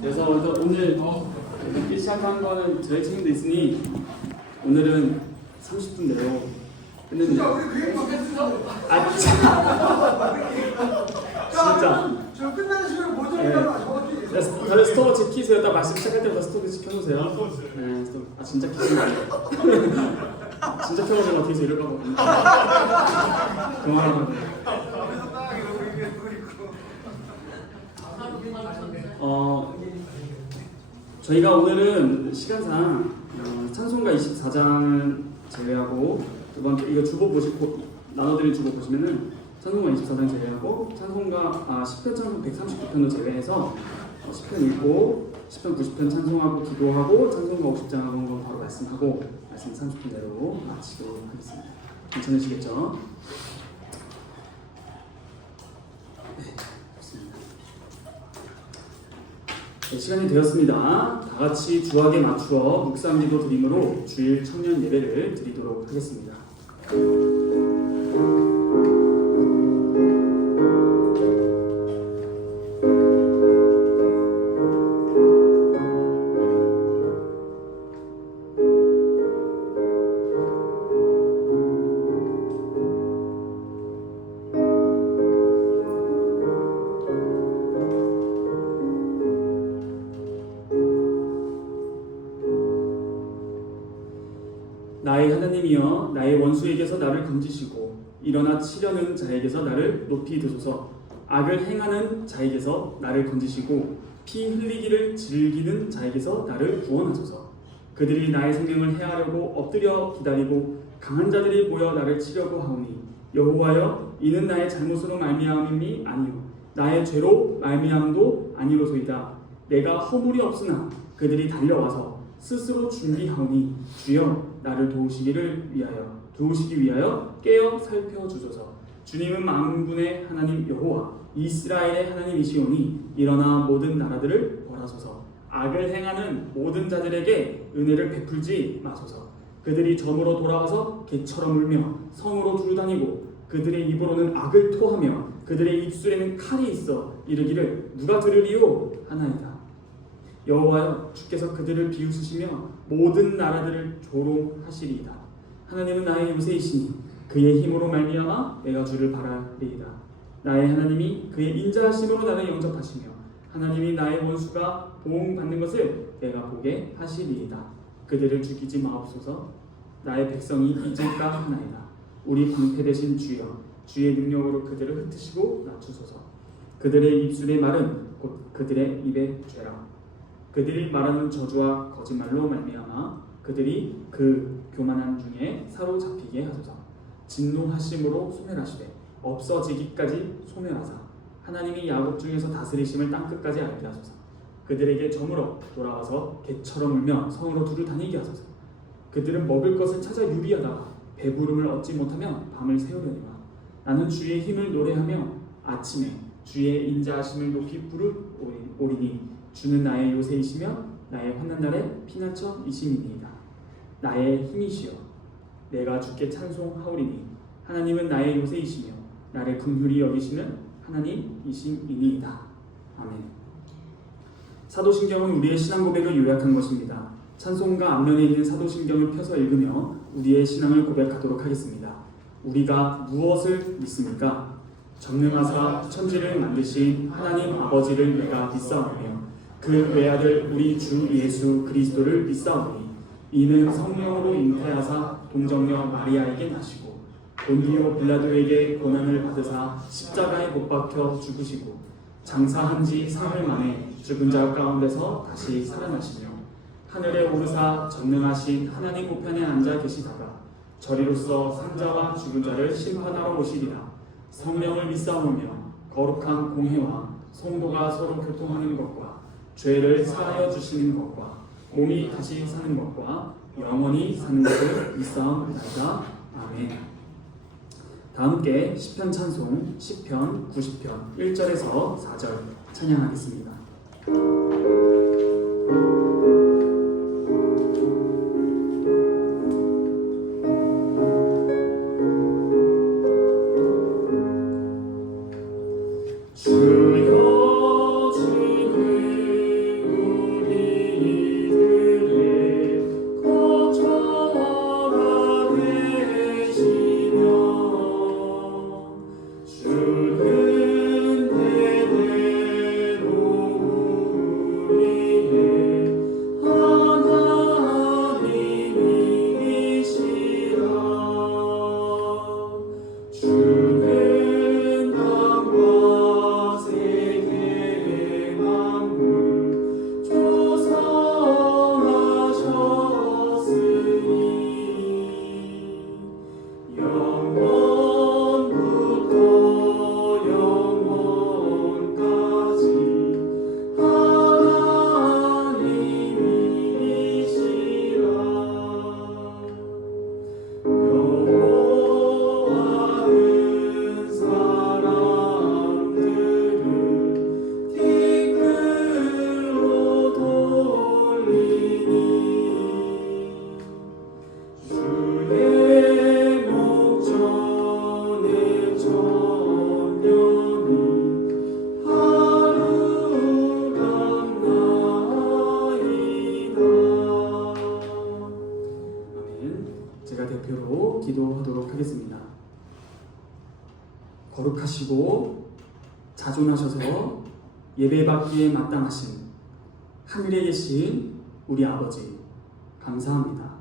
그래서 오늘 읽기 시작한 거는 저희 책임도 있으니 오늘은 30분 내로 끝냅니다. 진짜. 저 끝나는 시간에 뭐 정리하나 정확히. 다들 스토어 지키세요. 딱 말씀 시작할 때부터 스토어 지켜놓으세요. 네, 스토어. 진짜 키시면 안 돼요. 진짜 켜가지고 뒤에서 이럴까 봐. 그만하면 돼요. 저희가 오늘은 시간상 찬송가 24장 제외하고 두 번째 이거 주보 보시고 나눠드린 주보 보시면은 찬송가 24장 제외하고 찬송가 시편 찬송 139편도 제외해서 시편 읽고 시편 90편 찬송하고 기도하고 찬송가 50장 하고 바로 말씀하고 말씀 30분 내로 마치도록 하겠습니다. 괜찮으시겠죠? 네, 시간이 되었습니다. 다 같이 주학에 맞추어 묵상기도 드림으로 주일 청년 예배를 드리도록 하겠습니다. 나의 하나님이여 나의 원수에게서 나를 건지시고 일어나 치려는 자에게서 나를 높이 드소서. 악을 행하는 자에게서 나를 건지시고 피 흘리기를 즐기는 자에게서 나를 구원하소서. 그들이 나의 생명을 해하려고 엎드려 기다리고 강한 자들이 모여 나를 치려고 하오니 여호와여 이는 나의 잘못으로 말미암음이 아니요 나의 죄로 말미암도 아니로소이다. 내가 허물이 없으나 그들이 달려와서 스스로 준비하오니 주여 나를 도우시기 위하여 깨어 살펴주소서. 주님은 만군의 하나님 여호와 이스라엘의 하나님이시오니 일어나 모든 나라들을 벌하소서. 악을 행하는 모든 자들에게 은혜를 베풀지 마소서. 그들이 점으로 돌아와서 개처럼 울며 성으로 두루다니고 그들의 입으로는 악을 토하며 그들의 입술에는 칼이 있어 이르기를 누가 들으리요 하나이다. 여호와여 주께서 그들을 비웃으시며 모든 나라들을 조롱하시리이다. 하나님은 나의 요새이시니 그의 힘으로 말미암아 내가 주를 바라리이다. 나의 하나님이 그의 인자하심으로 나를 영접하시며 하나님이 나의 원수가 보응받는 것을 내가 보게 하시리이다. 그들을 죽이지 마옵소서. 나의 백성이 잊을까 하나이다. 우리 방패 되신 주여 주의 능력으로 그들을 흩으시고 낮추소서. 그들의 입술의 말은 곧 그들의 입의 죄라. 그들이 말하는 저주와 거짓말로 말미암아 그들이 그 교만한 중에 사로잡히게 하소서. 진노하심으로 소멸하시되 없어지기까지 소멸하사 하나님이 야곱 중에서 다스리심을 땅끝까지 알게 하소서. 그들에게 저물어 돌아와서 개처럼 울며 성으로 두루 다니게 하소서. 그들은 먹을 것을 찾아 유비하다가 배부름을 얻지 못하며 밤을 새우려니와 나는 주의 힘을 노래하며 아침에 주의 인자하심을 높이 부르오리니 주는 나의 요새이시며 나의 환난 날에 피난처이심이니이다. 나의 힘이시여 내가 주께 찬송하오리니 하나님은 나의 요새이시며 나를 긍휼히 여기시는 하나님이심이니이다. 아멘. 사도신경은 우리의 신앙 고백을 요약한 것입니다. 찬송가 앞면에 있는 사도신경을 펴서 읽으며 우리의 신앙을 고백하도록 하겠습니다. 우리가 무엇을 믿습니까? 전능하사 천지를 만드신 하나님 아버지를 내가 믿사오며 그 외아들 우리 주 예수 그리스도를 믿사오니 이는 성령으로 잉태하사 동정녀 마리아에게 나시고 본디오 빌라도에게 고난을 받으사 십자가에 못 박혀 죽으시고 장사한 지 사흘 만에 죽은 자 가운데서 다시 살아나시며 하늘에 오르사 전능하신 하나님 우편에 앉아 계시다가 저리로서 산자와 죽은 자를 심판하러 오시리라. 성령을 믿사오며 거룩한 공회와 성도가 서로 교통하는 것과 죄를 사하여 주시는 것과 몸이 다시 사는 것과 영원히 사는 것을 믿사옵나이다. 아멘. 다 함께 시편 찬송 시편 90편 1절에서 4절 찬양하겠습니다. 주여 거룩하시고 자존하셔서 예배받기에 마땅하신 하늘에 계신 우리 아버지 감사합니다.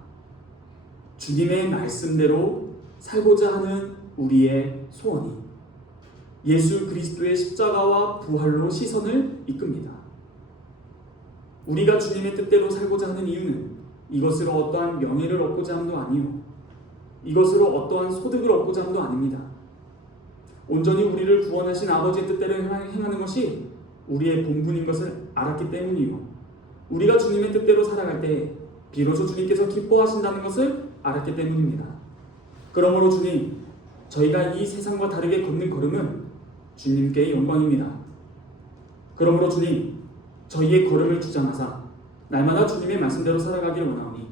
주님의 말씀대로 살고자 하는 우리의 소원이 예수 그리스도의 십자가와 부활로 시선을 이끕니다. 우리가 주님의 뜻대로 살고자 하는 이유는 이것으로 어떠한 명예를 얻고자 함도 아니요 이것으로 어떠한 소득을 얻고자 함도 아닙니다. 온전히 우리를 구원하신 아버지의 뜻대로 행하는 것이 우리의 본분인 것을 알았기 때문이요 우리가 주님의 뜻대로 살아갈 때 비로소 주님께서 기뻐하신다는 것을 알았기 때문입니다. 그러므로 주님, 저희가 이 세상과 다르게 걷는 걸음은 주님께 영광입니다. 그러므로 주님, 저희의 걸음을 주장하사 날마다 주님의 말씀대로 살아가기를 원하오니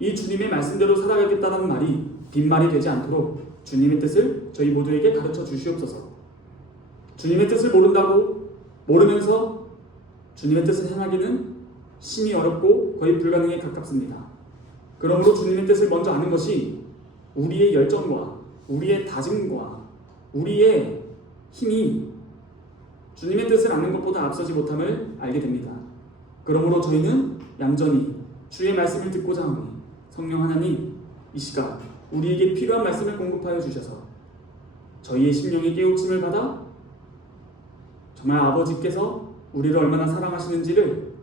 이 주님의 말씀대로 살아가겠다는 말이 빈말이 되지 않도록 주님의 뜻을 저희 모두에게 가르쳐 주시옵소서. 주님의 뜻을 모르면서 주님의 뜻을 행하기는 심히 어렵고 거의 불가능에 가깝습니다. 그러므로 주님의 뜻을 먼저 아는 것이 우리의 열정과 우리의 다짐과 우리의 힘이 주님의 뜻을 아는 것보다 앞서지 못함을 알게 됩니다. 그러므로 저희는 얌전히 주의 말씀을 듣고자 하오니 성령 하나님, 이 시간 우리에게 필요한 말씀을 공급하여 주셔서 저희의 심령의 깨우침을 받아 정말 아버지께서 우리를 얼마나 사랑하시는지를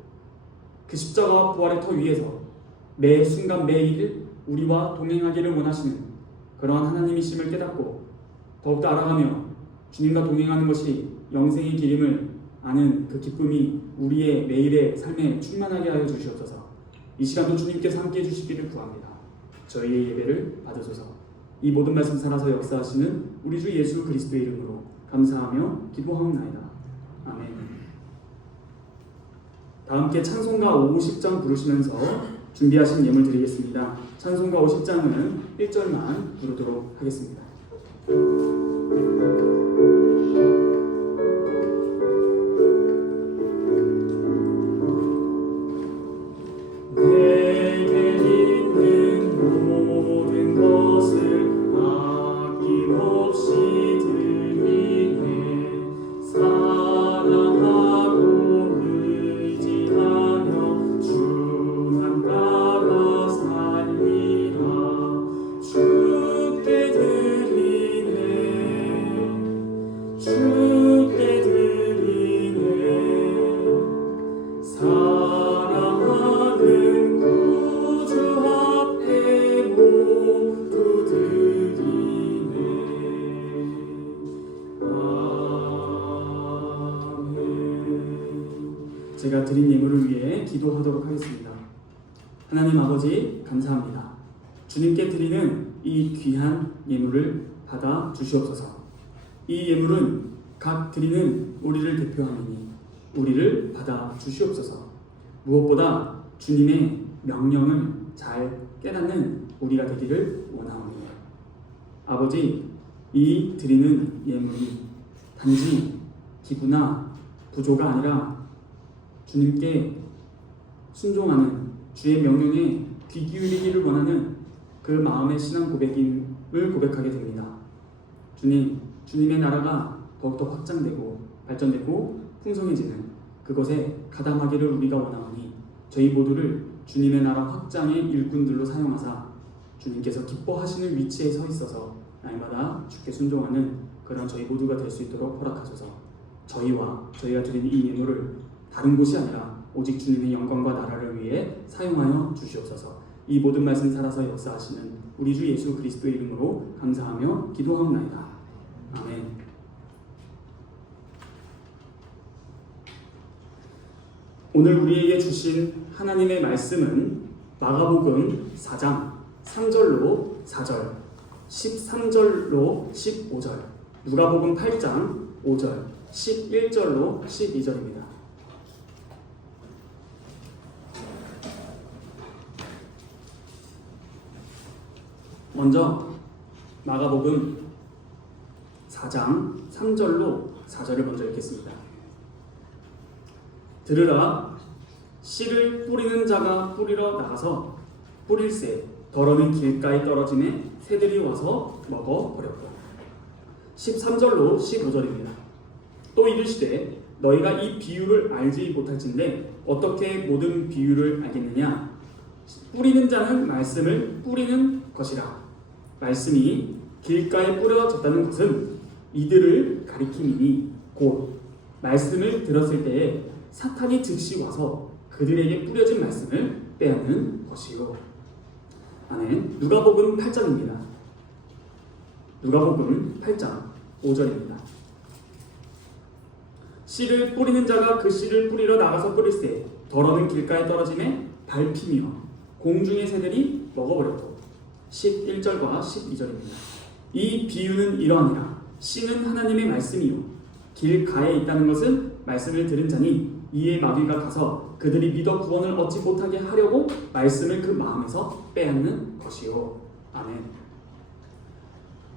그 십자가와 부활의 터 위에서 매 순간 매일 우리와 동행하기를 원하시는 그러한 하나님이심을 깨닫고 더욱더 알아가며 주님과 동행하는 것이 영생의 길임을 아는 그 기쁨이 우리의 매일의 삶에 충만하게 하여 주시옵소서. 이 시간도 주님께서 함께해 주시기를 구합니다. 저희의 예배를 받으소서. 이 모든 말씀 살아서 역사하시는 우리 주 예수 그리스도의 이름으로 감사하며 기도하옵나이다. 아멘. 다 함께 찬송가 50장 부르시면서 준비하신 예물 드리겠습니다. 찬송가 50장은 1절만 부르도록 하겠습니다. 제가 드린 예물을 위해 기도하도록 하겠습니다. 하나님 아버지 감사합니다. 주님께 드리는 이 귀한 예물을 받아 주시옵소서. 이 예물은 각 드리는 우리를 대표하니 우리를 받아 주시옵소서. 무엇보다 주님의 명령을 잘 깨닫는 우리가 되기를 원하오니 아버지, 이 드리는 예물이 단지 기부나 부조가 아니라 주님께 순종하는 주의 명령에 귀 기울이기를 원하는 그 마음의 신앙 고백임을 고백하게 됩니다. 주님, 주님의 나라가 더욱더 확장되고 발전되고 풍성해지는 그것에 가담하기를 우리가 원하오니 저희 모두를 주님의 나라 확장의 일꾼들로 사용하사 주님께서 기뻐하시는 위치에 서 있어서 날마다 주께 순종하는 그런 저희 모두가 될 수 있도록 허락하소서. 저희가 드린 이 예물을 다른 곳이 아니라 오직 주님의 영광과 나라를 위해 사용하여 주시옵소서. 이 모든 말씀 살아서 역사하시는 우리 주 예수 그리스도의 이름으로 감사하며 기도하옵나이다. 아멘. 오늘 우리에게 주신 하나님의 말씀은 마가복음 4장 3절로 4절, 13절로 15절, 누가복음 8장 5절, 11절로 12절입니다. 먼저 마가복음 4장 3절로 4절을 먼저 읽겠습니다. 들으라, 씨를 뿌리는 자가 뿌리러 나가서 뿌릴새 더러는 길가에 떨어지매 새들이 와서 먹어버렸고 13절로 15절입니다. 또 이르시되 너희가 이 비유를 알지 못할진대 어떻게 모든 비유를 알겠느냐. 뿌리는 자는 말씀을 뿌리는 것이라. 말씀이 길가에 뿌려졌다는 것은 이들을 가리킴이니 곧 말씀을 들었을 때에 사탄이 즉시 와서 그들에게 뿌려진 말씀을 빼앗는 것이요. 아멘. 누가복음 8장입니다. 누가복음 8장 5절입니다. 씨를 뿌리는 자가 그 씨를 뿌리러 나가서 뿌릴새 더러는 길가에 떨어짐에 밟히며 공중의 새들이 먹어버렸고. 11절과 12절입니다. 이 비유는 이러하니라. 씨는 하나님의 말씀이요 길가에 있다는 것은 말씀을 들은 자니 이에 마귀가 가서 그들이 믿어 구원을 얻지 못하게 하려고 말씀을 그 마음에서 빼앗는 것이요. 아멘.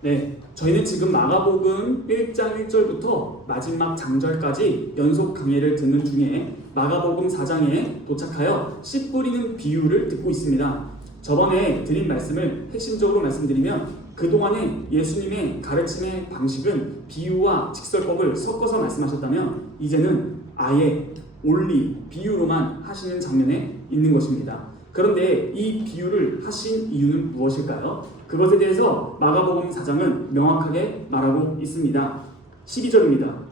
네, 저희는 지금 마가복음 1장 1절부터 마지막 장절까지 연속 강의를 듣는 중에 마가복음 4장에 도착하여 씨 뿌리는 비유를 듣고 있습니다. 저번에 드린 말씀을 핵심적으로 말씀드리면 그동안에 예수님의 가르침의 방식은 비유와 직설법을 섞어서 말씀하셨다면 이제는 아예 올리 비유로만 하시는 장면에 있는 것입니다. 그런데 이 비유를 하신 이유는 무엇일까요? 그것에 대해서 마가복음 4장은 명확하게 말하고 있습니다. 12절입니다.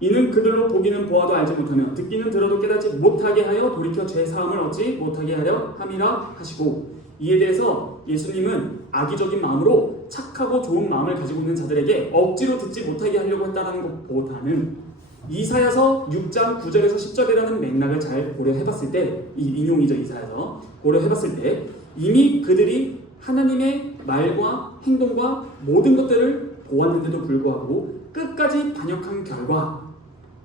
이는 그들로 보기는 보아도 알지 못하며 듣기는 들어도 깨닫지 못하게 하여 돌이켜 죄 사함을 얻지 못하게 하려 함이라 하시고, 이에 대해서 예수님은 악의적인 마음으로 착하고 좋은 마음을 가지고 있는 자들에게 억지로 듣지 못하게 하려고 했다는 것보다는 이사야서 6장 9절에서 10절이라는 맥락을 잘 고려해봤을 때, 이 인용이죠. 이사야서 고려해봤을 때 이미 그들이 하나님의 말과 행동과 모든 것들을 보았는데도 불구하고 끝까지 반역한 결과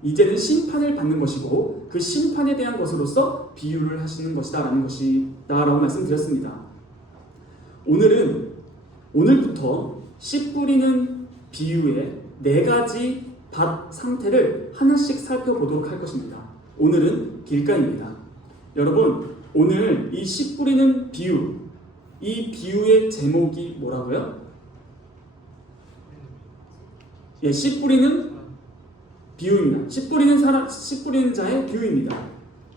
이제는 심판을 받는 것이고 그 심판에 대한 것으로서 비유를 하시는 것이다라는 것이다라고 말씀드렸습니다. 오늘부터 씨 뿌리는 비유의 4가지 밭 상태를 하나씩 살펴보도록 할 것입니다. 오늘은 길가입니다. 여러분, 오늘 이 씨 뿌리는 비유, 이 비유의 제목이 뭐라고요? 예, 씨 뿌리는 비유입니다. 씨 뿌리는 자의 비유입니다.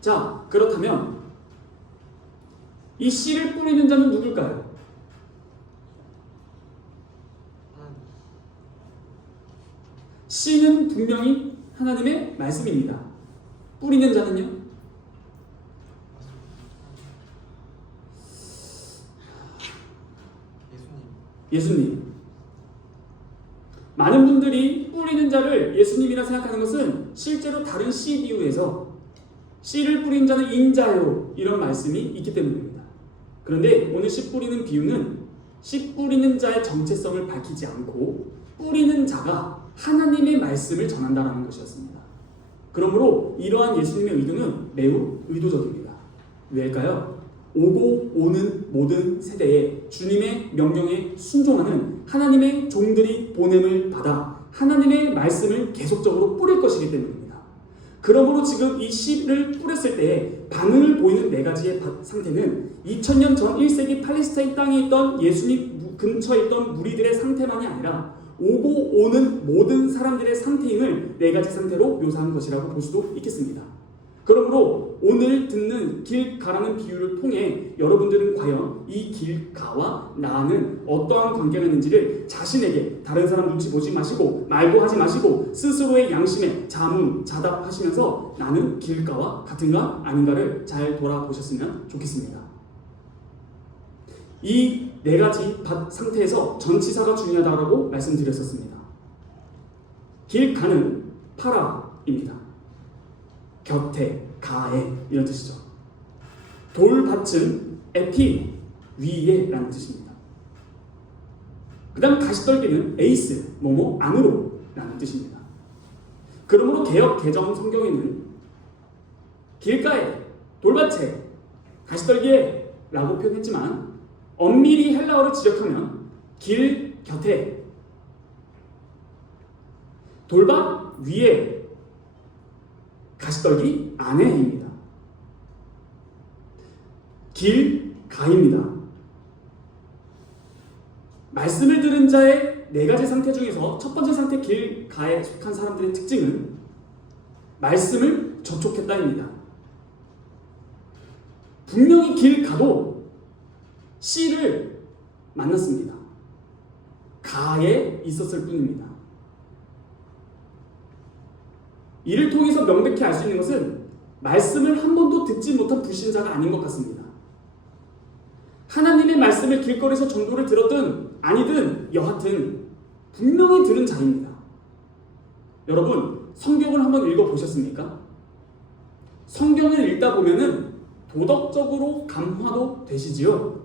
자, 그렇다면 이 씨를 뿌리는 자는 누굴까요? 씨는 분명히 하나님의 말씀입니다. 뿌리는 자는요? 예수님. 많은 분들이 뿌리는 자를 예수님이라 생각하는 것은 실제로 다른 씨 비유에서 씨를 뿌린 자는 인자요 이런 말씀이 있기 때문입니다. 그런데 오늘 씨 뿌리는 비유는 씨 뿌리는 자의 정체성을 밝히지 않고 뿌리는 자가 하나님의 말씀을 전한다라는 것이었습니다. 그러므로 이러한 예수님의 의도는 매우 의도적입니다. 왜일까요? 오고 오는 모든 세대에 주님의 명령에 순종하는 하나님의 종들이 보냄을 받아 하나님의 말씀을 계속적으로 뿌릴 것이기 때문입니다. 그러므로 지금 이 씨를 뿌렸을 때 반응을 보이는 4가지의 상태는 2000년 전 1세기 팔레스타인 땅에 있던 예수님 근처에 있던 무리들의 상태만이 아니라 오고 오는 모든 사람들의 상태임을 4가지 상태로 묘사한 것이라고 볼 수도 있겠습니다. 그러므로 오늘 듣는 길가라는 비유를 통해 여러분들은 과연 이 길가와 나는 어떠한 관계가 있는지를 자신에게 다른 사람 눈치 보지 마시고 말도 하지 마시고 스스로의 양심에 자답하시면서 나는 길가와 같은가 아닌가를 잘 돌아보셨으면 좋겠습니다. 이 4가지 밭 상태에서 전치사가 중요하다고 말씀드렸었습니다. 길가는 파라입니다. 곁에, 가에 이런 뜻이죠. 돌밭은 에피, 위에 라는 뜻입니다. 그 다음 가시떨기는 에이스, 뭐뭐 안으로 라는 뜻입니다. 그러므로 개역 개정 성경에는 길가에, 돌밭에, 가시떨기에 라고 표현했지만 엄밀히 헬라어를 지적하면 길 곁에, 돌밭 위에, 가시떨기 안에입니다. 길가입니다. 말씀을 들은 자의 네 가지 상태 중에서 첫 번째 상태 길가에 속한 사람들의 특징은 말씀을 접촉했다입니다. 분명히 길 가도 씨를 만났습니다. 가에 있었을 뿐입니다. 이를 통해서 명백히 알 수 있는 것은 말씀을 한 번도 듣지 못한 불신자가 아닌 것 같습니다. 하나님의 말씀을 길거리에서 전도를 들었든 아니든 여하튼 분명히 들은 자입니다. 여러분, 성경을 한번 읽어보셨습니까? 성경을 읽다 보면은 도덕적으로 감화도 되시지요.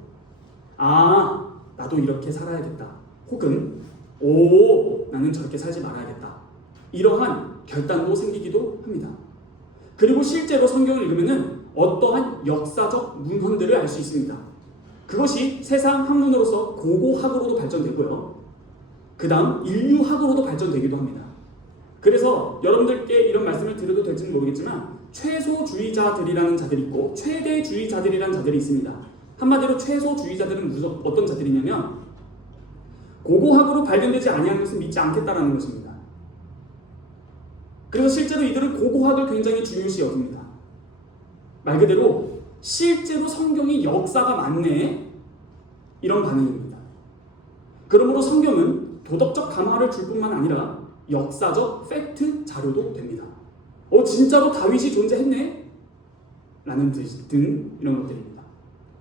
아, 나도 이렇게 살아야겠다. 혹은 오, 나는 저렇게 살지 말아야겠다. 이러한 결단도 생기기도 합니다. 그리고 실제로 성경을 읽으면은 어떠한 역사적 문헌들을 알 수 있습니다. 그것이 세상 학문으로서 고고학으로도 발전되고요. 그 다음 인류학으로도 발전되기도 합니다. 그래서 여러분들께 이런 말씀을 드려도 될지는 모르겠지만 최소주의자들이라는 자들이 있고 최대주의자들이라는 자들이 있습니다. 한마디로 최소주의자들은 어떤 자들이냐면 고고학으로 발견되지 아니하는 것은 믿지 않겠다라는 것입니다. 그래서 실제로 이들은 고고학을 굉장히 중요시 여깁니다. 말 그대로 실제로 성경이 역사가 많네, 이런 반응입니다. 그러므로 성경은 도덕적 감화를 줄 뿐만 아니라 역사적 팩트 자료도 됩니다. 진짜로 다윗이 존재했네? 라는 등 이런 것들입니다.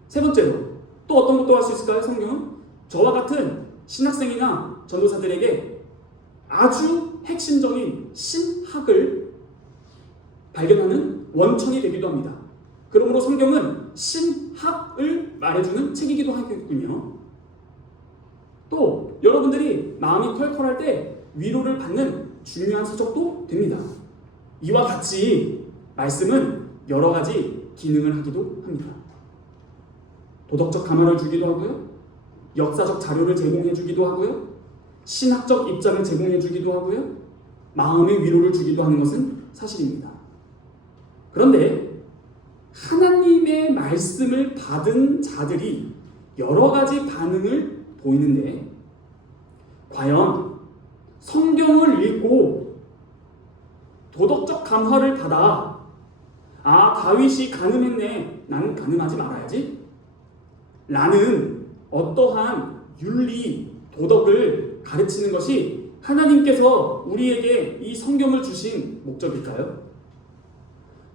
세 번째로 또 어떤 것도 할 수 있을까요? 성경은 저와 같은 신학생이나 전도사들에게 아주 핵심적인 신학을 발견하는 원천이 되기도 합니다. 그러므로 성경은 신학을 말해주는 책이기도 하겠군요. 또 여러분들이 마음이 컬컬할 때 위로를 받는 중요한 서적도 됩니다. 이와 같이 말씀은 여러 가지 기능을 하기도 합니다. 도덕적 감화를 주기도 하고요. 역사적 자료를 제공해 주기도 하고요. 신학적 입장을 제공해 주기도 하고요. 마음의 위로를 주기도 하는 것은 사실입니다. 그런데 하나님의 말씀을 받은 자들이 여러 가지 반응을 보이는데 과연 성경을 읽고 도덕적 감화를 받아 다윗이 간음했네, 나는 간음하지 말아야지 라는 어떠한 윤리, 도덕을 가르치는 것이 하나님께서 우리에게 이 성경을 주신 목적일까요?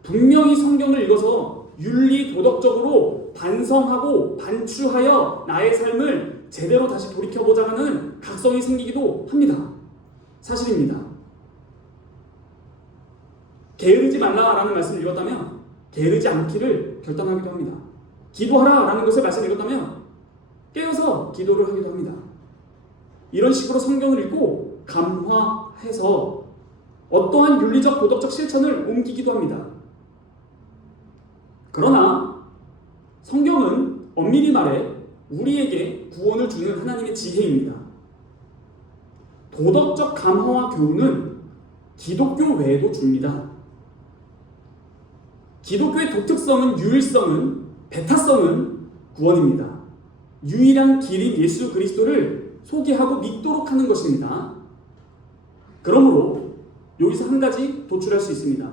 분명히 성경을 읽어서 윤리, 도덕적으로 반성하고 반추하여 나의 삶을 제대로 다시 돌이켜보자는 각성이 생기기도 합니다. 사실입니다. 게으르지 말라라는 말씀을 읽었다면 게으르지 않기를 결단하기도 합니다. 기도하라라는 것을 말씀을 읽었다면 깨어서 기도를 하기도 합니다. 이런 식으로 성경을 읽고 감화해서 어떠한 윤리적 도덕적 실천을 옮기기도 합니다. 그러나 성경은 엄밀히 말해 우리에게 구원을 주는 하나님의 지혜입니다. 도덕적 감화와 교훈은 기독교 외에도 줍니다. 기독교의 독특성은 유일성은, 배타성은 구원입니다. 유일한 길인 예수 그리스도를 소개하고 믿도록 하는 것입니다. 그러므로 여기서 한 가지 도출할 수 있습니다.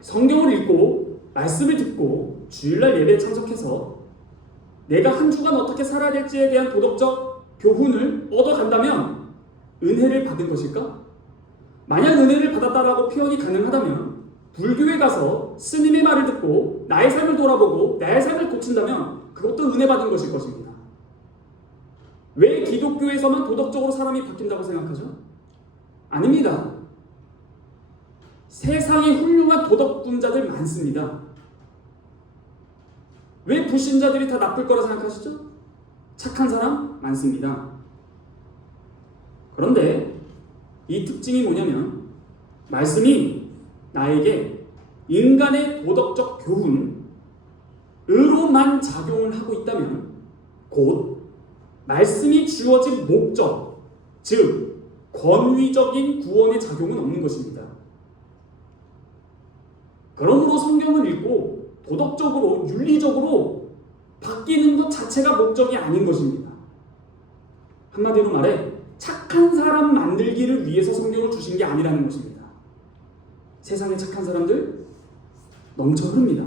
성경을 읽고 말씀을 듣고 주일날 예배에 참석해서 내가 한 주간 어떻게 살아야 될지에 대한 도덕적 교훈을 얻어간다면 은혜를 받은 것일까? 만약 은혜를 받았다라고 표현이 가능하다면 불교에 가서 스님의 말을 듣고 나의 삶을 돌아보고 나의 삶을 고친다면 그것도 은혜 받은 것일 것입니다. 왜 기독교에서만 도덕적으로 사람이 바뀐다고 생각하죠? 아닙니다. 세상에 훌륭한 도덕군자들 많습니다. 왜 불신자들이 다 나쁠 거라 생각하시죠? 착한 사람 많습니다. 그런데 이 특징이 뭐냐면 말씀이 나에게 인간의 도덕적 교훈으로만 작용을 하고 있다면 곧 말씀이 주어진 목적, 즉 권위적인 구원의 작용은 없는 것입니다. 그러므로 성경을 읽고 도덕적으로, 윤리적으로 바뀌는 것 자체가 목적이 아닌 것입니다. 한마디로 말해 착한 사람 만들기를 위해서 성경을 주신 게 아니라는 것입니다. 세상에 착한 사람들 넘쳐 흐릅니다.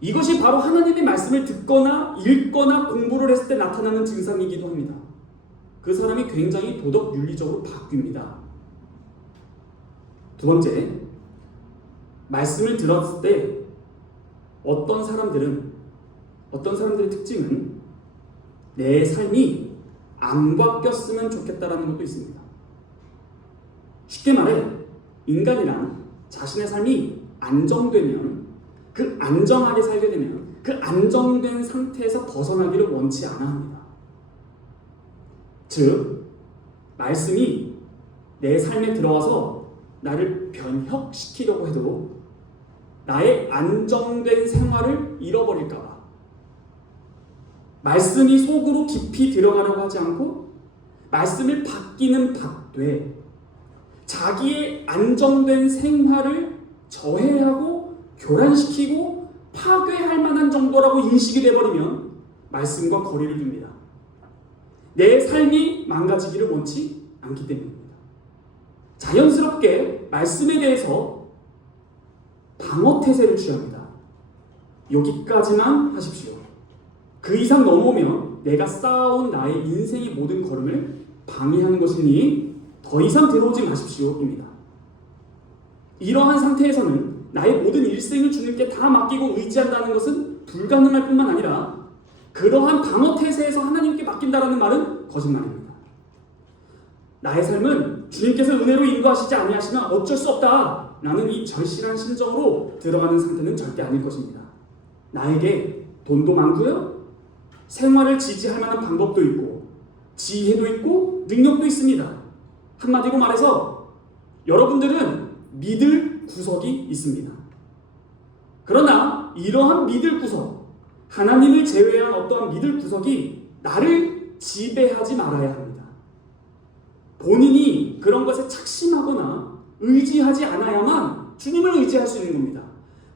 이것이 바로 하나님의 말씀을 듣거나 읽거나 공부를 했을 때 나타나는 증상이기도 합니다. 그 사람이 굉장히 도덕 윤리적으로 바뀝니다. 두 번째, 말씀을 들었을 때 어떤 사람들의 특징은 내 삶이 안 바뀌었으면 좋겠다라는 것도 있습니다. 쉽게 말해 인간이란 자신의 삶이 안정되면 그 안정하게 살게 되면 그 안정된 상태에서 벗어나기를 원치 않아 합니다. 즉, 말씀이 내 삶에 들어와서 나를 변혁시키려고 해도 나의 안정된 생활을 잃어버릴까봐 말씀이 속으로 깊이 들어가려고 하지 않고 말씀을 받기는 받되 자기의 안정된 생활을 저해하고 교란시키고 파괴할 만한 정도라고 인식이 돼버리면 말씀과 거리를 둡니다. 내 삶이 망가지기를 원치 않기 때문입니다. 자연스럽게 말씀에 대해서 방어태세를 취합니다. 여기까지만 하십시오. 그 이상 넘어오면 내가 쌓아온 나의 인생의 모든 걸음을 방해하는 것이니 더 이상 들어오지 마십시오입니다. 이러한 상태에서는 나의 모든 일생을 주님께 다 맡기고 의지한다는 것은 불가능할 뿐만 아니라 그러한 방어태세에서 하나님께 맡긴다라는 말은 거짓말입니다. 나의 삶은 주님께서 은혜로 인도하시지 아니하시면 어쩔 수 없다라는 이 절실한 심정으로 들어가는 상태는 절대 아닐 것입니다. 나에게 돈도 많고요, 생활을 지지할 만한 방법도 있고 지혜도 있고 능력도 있습니다. 한마디로 말해서 여러분들은 믿을 구석이 있습니다. 그러나 이러한 믿을 구석, 하나님을 제외한 어떠한 믿을 구석이 나를 지배하지 말아야 합니다. 본인이 그런 것에 착심하거나 의지하지 않아야만 주님을 의지할 수 있는 겁니다.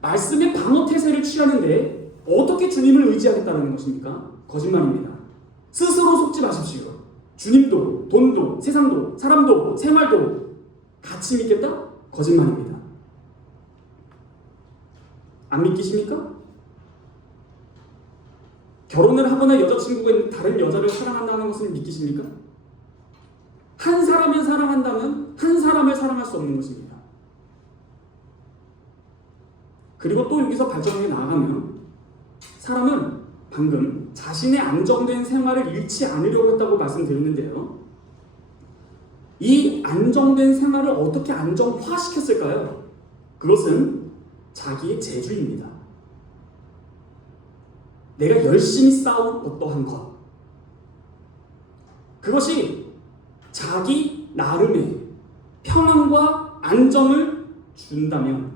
말씀의 방어태세를 취하는데 어떻게 주님을 의지하겠다는 것입니까? 거짓말입니다. 스스로 속지 마십시오. 주님도, 돈도, 세상도, 사람도, 생활도 같이 믿겠다? 거짓말입니다. 안 믿기십니까? 결혼을 하거나 여자친구가 다른 여자를 사랑한다는 것을 믿기십니까? 한 사람을 사랑한다면 한 사람을 사랑할 수 없는 것입니다. 그리고 또 여기서 발전하게 나아가면 사람은 방금 자신의 안정된 생활을 잃지 않으려고 했다고 말씀드렸는데요. 이 안정된 생활을 어떻게 안정화시켰을까요? 그것은 자기의 재주입니다. 내가 열심히 쌓은 어떠한 것, 그것이 자기 나름의 평안과 안정을 준다면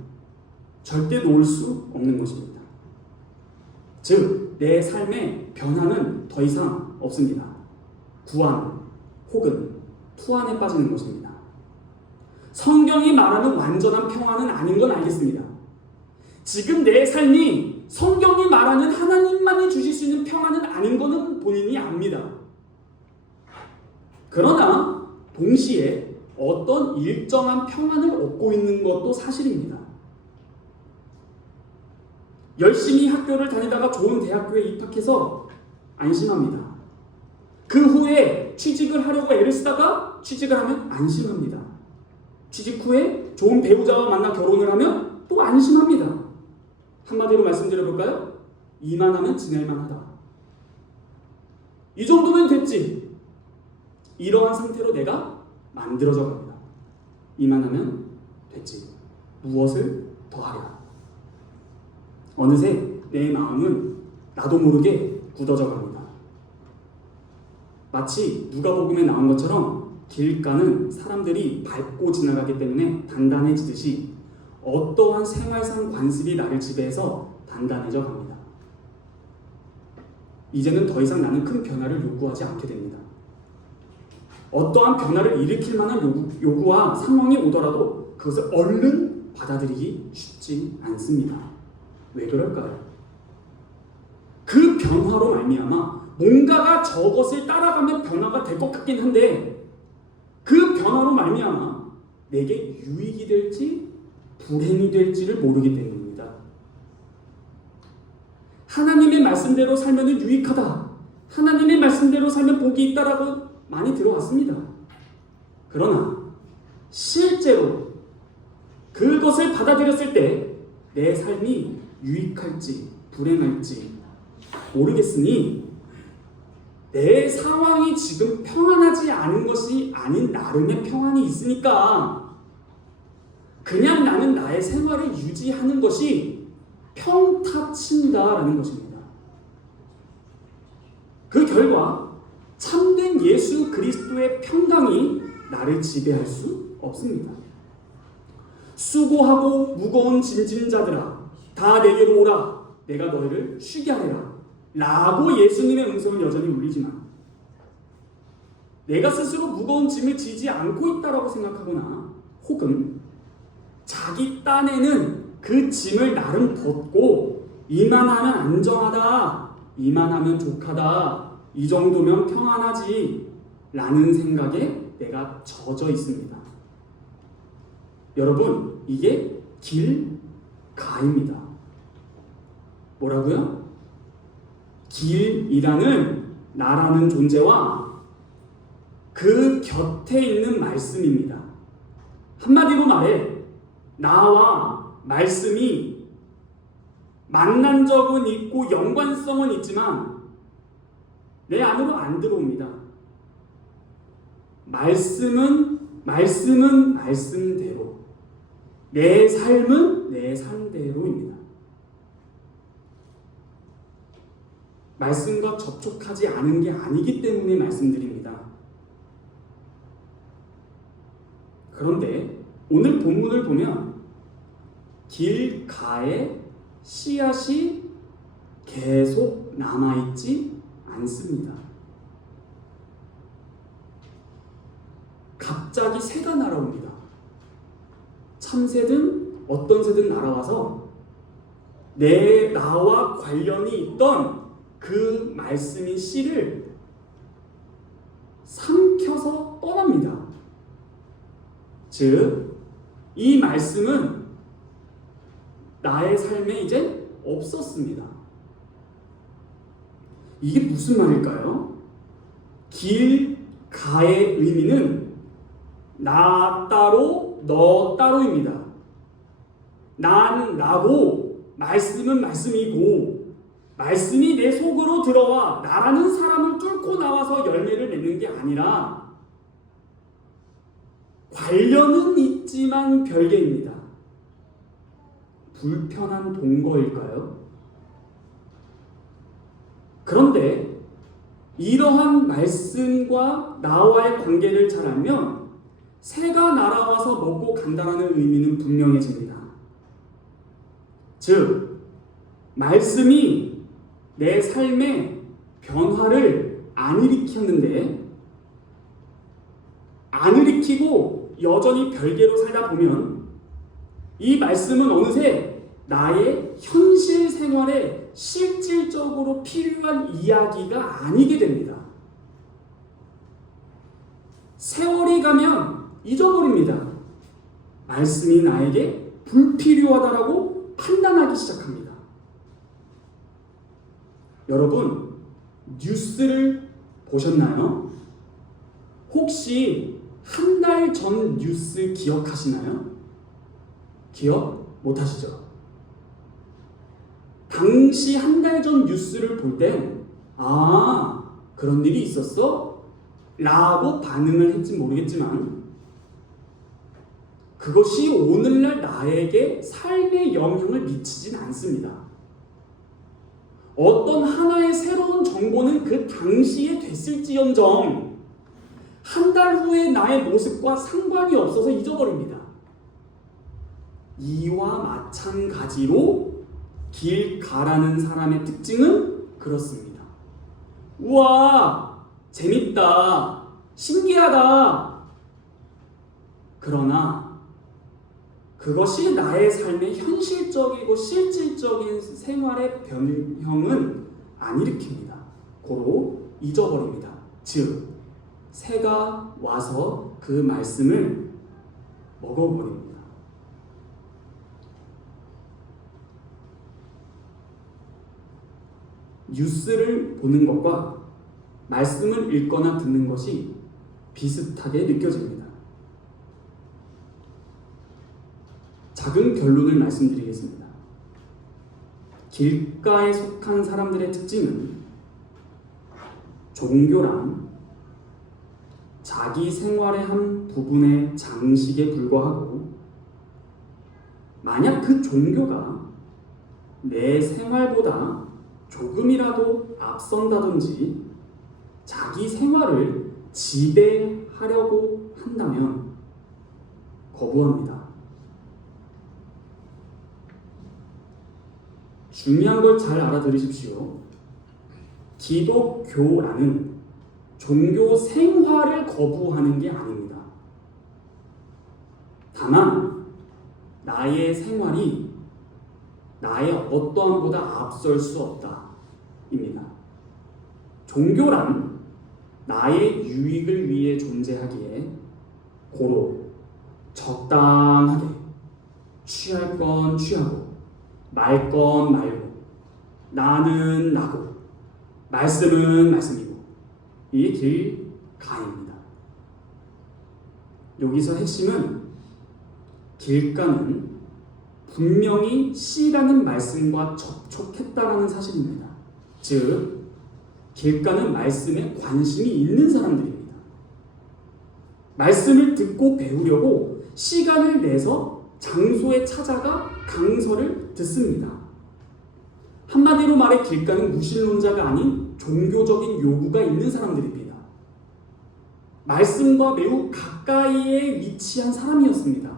절대 놓을 수 없는 것입니다. 즉, 내 삶의 변화는 더 이상 없습니다. 구안 혹은 투안에 빠지는 것입니다. 성경이 말하는 완전한 평안은 아닌 건 알겠습니다. 지금 내 삶이 성경이 말하는 하나님만이 주실 수 있는 평안은 아닌 것은 본인이 압니다. 그러나 동시에 어떤 일정한 평안을 얻고 있는 것도 사실입니다. 열심히 학교를 다니다가 좋은 대학교에 입학해서 안심합니다. 그 후에 취직을 하려고 애를 쓰다가 취직을 하면 안심합니다. 취직 후에 좋은 배우자와 만나 결혼을 하면 또 안심합니다. 한마디로 말씀드려볼까요? 이만하면 지낼만하다. 이 정도면 됐지. 이러한 상태로 내가 만들어져 갑니다. 이만하면 됐지. 무엇을 더하랴. 어느새 내 마음은 나도 모르게 굳어져 갑니다. 마치 누가복음에 나온 것처럼 길가는 사람들이 밟고 지나가기 때문에 단단해지듯이 어떠한 생활상 관습이 나를 지배해서 단단해져 갑니다. 이제는 더 이상 나는 큰 변화를 요구하지 않게 됩니다. 어떠한 변화를 일으킬 만한 요구와 상황이 오더라도 그것을 얼른 받아들이기 쉽지 않습니다. 왜 그럴까요? 그 변화로 말미암아 뭔가가 저것을 따라가면 변화가 될 것 같긴 한데 그 변화로 말미암아 내게 유익이 될지 불행이 될지를 모르기 때문입니다. 하나님의 말씀대로 살면 유익하다. 하나님의 말씀대로 살면 복이 있다라고 많이 들어왔습니다. 그러나 실제로 그것을 받아들였을 때 내 삶이 유익할지 불행할지 모르겠으니 내 상황이 지금 평안하지 않은 것이 아닌 나름의 평안이 있으니까 그냥 나는 나의 생활을 유지하는 것이 평타친다라는 것입니다. 그 결과 참된 예수 그리스도의 평강이 나를 지배할 수 없습니다. 수고하고 무거운 짐진 자들아 다 내게로 오라 내가 너희를 쉬게 하리라 라고 예수님의 음성은 여전히 울리지만 내가 스스로 무거운 짐을 지지 않고 있다라고 생각하거나 혹은 자기 딴에는 그 짐을 나름 뒀고 이만하면 안정하다 이만하면 족하다 이 정도면 평안하지 라는 생각에 내가 젖어 있습니다. 여러분 이게 길가입니다. 뭐라고요? 길이라는 나라는 존재와 그 곁에 있는 말씀입니다. 한마디로 말해 나와 말씀이 만난 적은 있고 연관성은 있지만 내 안으로 안 들어옵니다. 말씀은 말씀대로 내 삶은 내 삶대로입니다. 말씀과 접촉하지 않은 게 아니기 때문에 말씀드립니다. 그런데 오늘 본문을 보면 길가에 씨앗이 계속 남아있지 않습니다. 갑자기 새가 날아옵니다. 참새든 어떤 새든 날아와서 나와 관련이 있던 그 말씀인 씨를 삼켜서 떠납니다. 즉, 이 말씀은 나의 삶에 이제 없었습니다. 이게 무슨 말일까요? 길가의 의미는 나 따로 너 따로입니다. 난 나고 말씀은 말씀이고 말씀이 내 속으로 들어와 나라는 사람을 뚫고 나와서 열매를 맺는 게 아니라 관련은 있지만 별개입니다. 불편한 동거일까요? 그런데 이러한 말씀과 나와의 관계를 잘 알면 새가 날아와서 먹고 간다라는 의미는 분명해집니다. 즉, 말씀이 내 삶의 변화를 안 일으켰는데 안 일으키고 여전히 별개로 살다 보면 이 말씀은 어느새 나의 현실 생활에 실질적으로 필요한 이야기가 아니게 됩니다. 세월이 가면 잊어버립니다. 말씀이 나에게 불필요하다라고 판단하기 시작합니다. 여러분, 뉴스를 보셨나요? 혹시 한 달 전 뉴스 기억하시나요? 기억 못하시죠? 당시 한 달 전 뉴스를 볼 땐 그런 일이 있었어? 라고 반응을 했지 모르겠지만 그것이 오늘날 나에게 삶에 영향을 미치진 않습니다. 어떤 하나의 새로운 정보는 그 당시에 됐을지언정 한 달 후에 나의 모습과 상관이 없어서 잊어버립니다. 이와 마찬가지로 길가라는 사람의 특징은 그렇습니다. 우와, 재밌다, 신기하다. 그러나 그것이 나의 삶의 현실적이고 실질적인 생활의 변형은 안 일으킵니다. 고로 잊어버립니다. 즉 새가 와서 그 말씀을 먹어버립니다. 뉴스를 보는 것과 말씀을 읽거나 듣는 것이 비슷하게 느껴집니다. 작은 결론을 말씀드리겠습니다. 길가에 속한 사람들의 특징은 종교란 자기 생활의 한 부분의 장식에 불과하고, 만약 그 종교가 내 생활보다 조금이라도 앞선다든지 자기 생활을 지배하려고 한다면 거부합니다. 중요한 걸 잘 알아들으십시오. 기독교라는 종교 생활을 거부하는 게 아닙니다. 다만 나의 생활이 나의 어떠함보다 앞설 수 없다 입니다. 종교란 나의 유익을 위해 존재하기에 고로 적당하게 취할 건 취하고 말 건 말고 나는 나고 말씀은 말씀이고, 이게 길가입니다. 여기서 핵심은 길가는 분명히 씨라는 말씀과 접촉했다라는 사실입니다. 즉 길가는 말씀에 관심이 있는 사람들입니다. 말씀을 듣고 배우려고 시간을 내서 장소에 찾아가 강설을 듣습니다. 한마디로 말해 길가는 무신론자가 아닌 종교적인 요구가 있는 사람들입니다. 말씀과 매우 가까이에 위치한 사람이었습니다.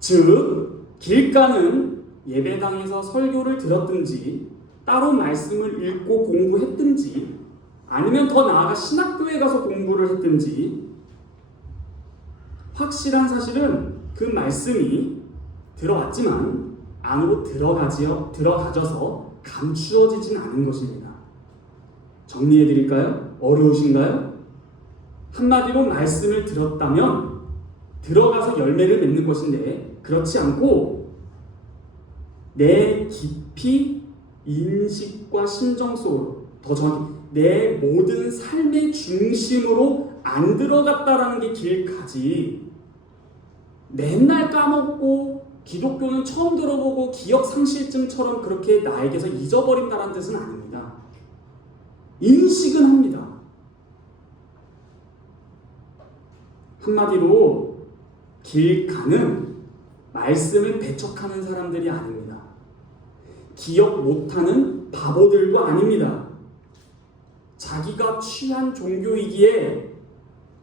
즉 길가는 예배당에서 설교를 들었든지 따로 말씀을 읽고 공부했든지 아니면 더 나아가 신학교에 가서 공부를 했든지, 확실한 사실은 그 말씀이 들어왔지만 안으로 들어가져서 감추어지진 않은 것입니다. 정리해드릴까요? 어려우신가요? 한마디로 말씀을 들었다면 들어가서 열매를 맺는 것인데, 그렇지 않고 내 깊이 인식과 심정 속으로, 더 정확히 내 모든 삶의 중심으로 안 들어갔다라는 게 길가지, 맨날 까먹고 기독교는 처음 들어보고 기억 상실증처럼 그렇게 나에게서 잊어버린다는 뜻은 아닙니다. 인식은 합니다. 한마디로 길가는 말씀을 배척하는 사람들이 아닙니다. 기억 못하는 바보들도 아닙니다. 자기가 취한 종교이기에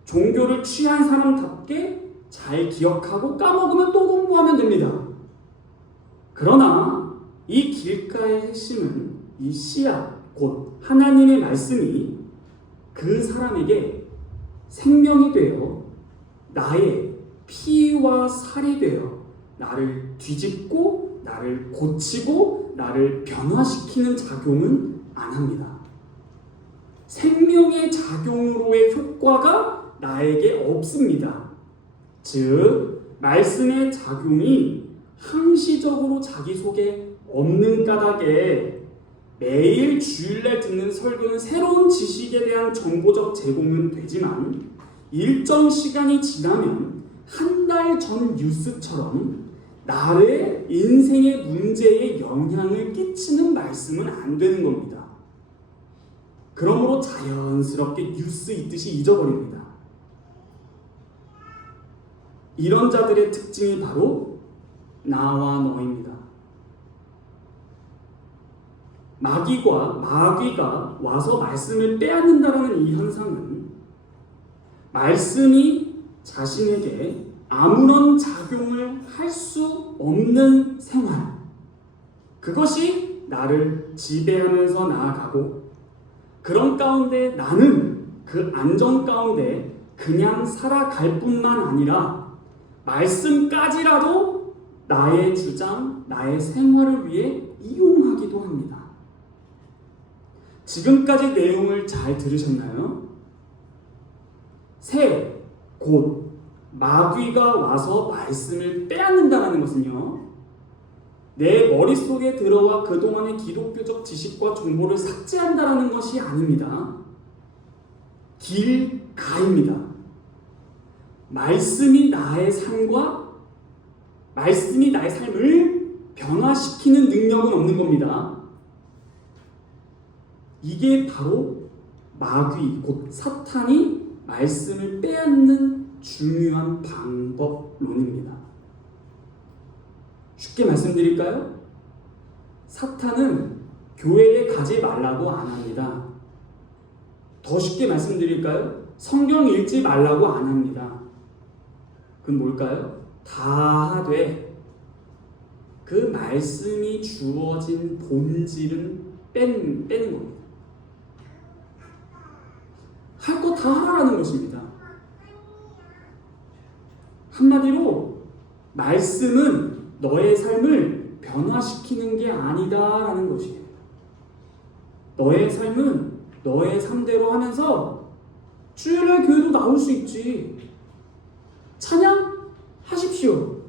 종교를 취한 사람답게 잘 기억하고 까먹으면 또 공부하면 됩니다. 그러나 이 길가의 핵심은 이 씨앗, 곧 하나님의 말씀이 그 사람에게 생명이 되어 나의 피와 살이 되어 나를 뒤집고 나를 고치고 나를 변화시키는 작용은 안 합니다. 생명의 작용으로의 효과가 나에게 없습니다. 즉 말씀의 작용이 항시적으로 자기 속에 없는 까닭에 매일 주일날 듣는 설교는 새로운 지식에 대한 정보적 제공은 되지만, 일정 시간이 지나면 한 달 전 뉴스처럼 나의 인생의 문제에 영향을 끼치는 말씀은 안 되는 겁니다. 그러므로 자연스럽게 뉴스 있듯이 잊어버립니다. 이런 자들의 특징이 바로 나와 너입니다. 마귀가 와서 말씀을 빼앗는다라는 이 현상은 말씀이 자신에게 아무런 작용을 할 수 없는 생활, 그것이 나를 지배하면서 나아가고, 그런 가운데 나는 그 안정 가운데 그냥 살아갈 뿐만 아니라 말씀까지라도 나의 주장, 나의 생활을 위해 이용하기도 합니다. 지금까지 내용을 잘 들으셨나요? 새, 곧 마귀가 와서 말씀을 빼앗는다는 것은요, 내 머릿속에 들어와 그동안의 기독교적 지식과 정보를 삭제한다는 것이 아닙니다. 길가입니다. 말씀이 나의 삶을 변화시키는 능력은 없는 겁니다. 이게 바로 마귀, 곧 사탄이 말씀을 빼앗는 중요한 방법론입니다. 쉽게 말씀드릴까요? 사탄은 교회에 가지 말라고 안 합니다. 더 쉽게 말씀드릴까요? 성경 읽지 말라고 안 합니다. 그건 뭘까요? 다 하되 그 말씀이 주어진 본질은 빼는 겁니다. 할 거 다 하라는 것입니다. 한마디로 말씀은 너의 삶을 변화시키는 게 아니다라는 것이에요. 너의 삶은 너의 삶대로 하면서 주일날 교회도 나올 수 있지. 찬양하십시오.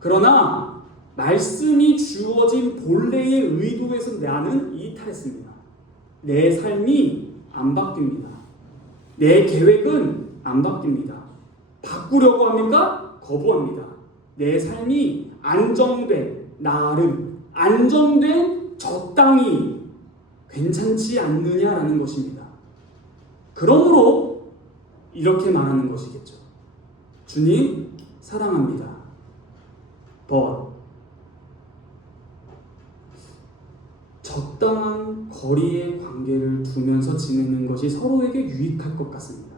그러나 말씀이 주어진 본래의 의도에서 나는 이탈했습니다. 내 삶이 안 바뀝니다. 내 계획은 안 바뀝니다. 바꾸려고 합니까? 거부합니다. 내 삶이 안정된, 나름 안정된, 적당히 괜찮지 않느냐라는 것입니다. 그러므로 이렇게 말하는 것이겠죠. 주님 사랑합니다. but 적당한 거리의 관계를 두면서 지내는 것이 서로에게 유익할 것 같습니다.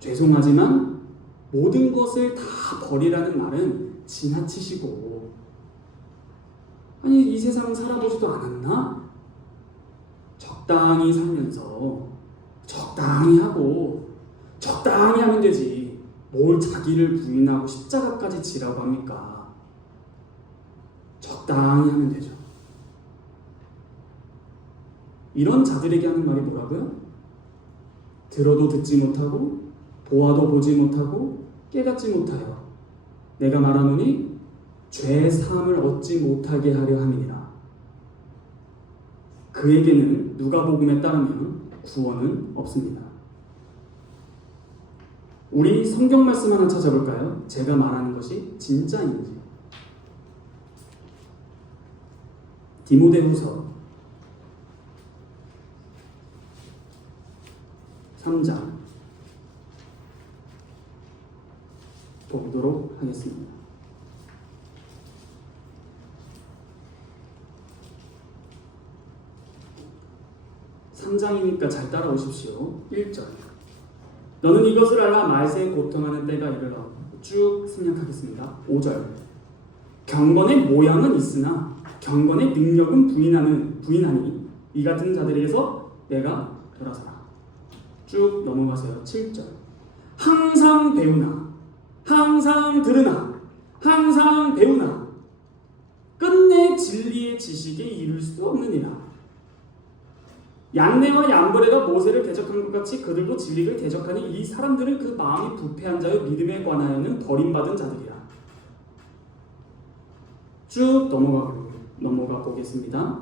죄송하지만 모든 것을 다 버리라는 말은 지나치시고, 아니 이 세상 살아보지도 않았나? 적당히 살면서 적당히 하고 적당히 하면 되지. 뭘 자기를 부인하고 십자가까지 지라고 합니까? 적당히 하면 되죠. 이런 자들에게 하는 말이 뭐라고요? 들어도 듣지 못하고 보아도 보지 못하고 깨닫지 못하여 내가 말하노니 죄 사함을 얻지 못하게 하려 함이니라. 그에게는 누가복음에 따르면 구원은 없습니다. 우리 성경 말씀 하나 찾아볼까요? 제가 말하는 것이 진짜인지. 디모데후서 3장 보도록 하겠습니다. 3장이니까 잘 따라오십시오. 1절. 너는 이것을 알라. 말세에 고통하는 때가 이르러. 쭉 생략하겠습니다. 5절. 경건의 모양은 있으나 경건의 능력은 부인하니 이 같은 자들에게서 내가 돌아서라. 쭉 넘어가세요. 7절. 항상 배우나 항상 들으나 항상 배우나 끝내 진리의 지식에 이를 수 없느니라. 얀네와 얀브레가 모세를 대적한 것 같이 그들도 진리를 대적하니 이 사람들은 그 마음이 부패한 자여 믿음에 관하여는 버림받은 자들이라. 쭉 넘어가 보겠습니다.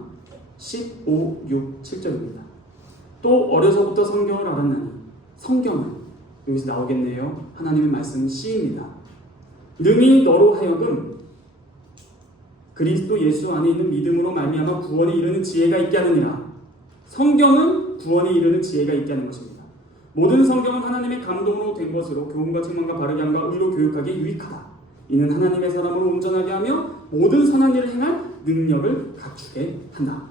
15, 6, 7절입니다. 또 어려서부터 성경을 알았나니 성경은 여기서 나오겠네요. 하나님의 말씀은 C입니다. 능히 너로 하여금 그리스도 예수 안에 있는 믿음으로 말미암아 구원에 이르는 지혜가 있게 하느니라. 성경은 구원에 이르는 지혜가 있게 하는 것입니다. 모든 성경은 하나님의 감동으로 된 것으로 교훈과 책망과 바르게 함과 의로 교육하기에 유익하다. 이는 하나님의 사람으로 온전하게 하며 모든 선한 일을 행할 능력을 갖추게 한다.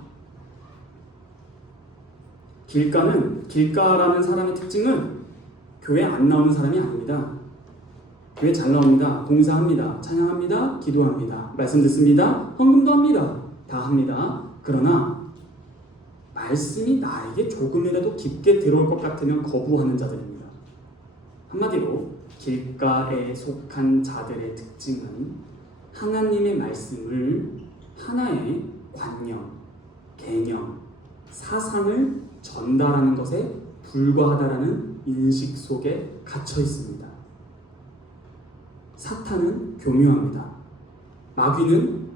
길가라는 사람의 특징은 교회 안 나오는 사람이 아닙니다. 교회 잘 나옵니다. 봉사합니다. 찬양합니다. 기도합니다. 말씀 듣습니다. 헌금도 합니다. 다 합니다. 그러나 말씀이 나에게 조금이라도 깊게 들어올 것 같으면 거부하는 자들입니다. 한마디로 길가에 속한 자들의 특징은 하나님의 말씀을 하나의 관념, 개념, 사상을 전달하는 것에 불과하다라는 인식 속에 갇혀 있습니다. 사탄은 교묘합니다. 마귀는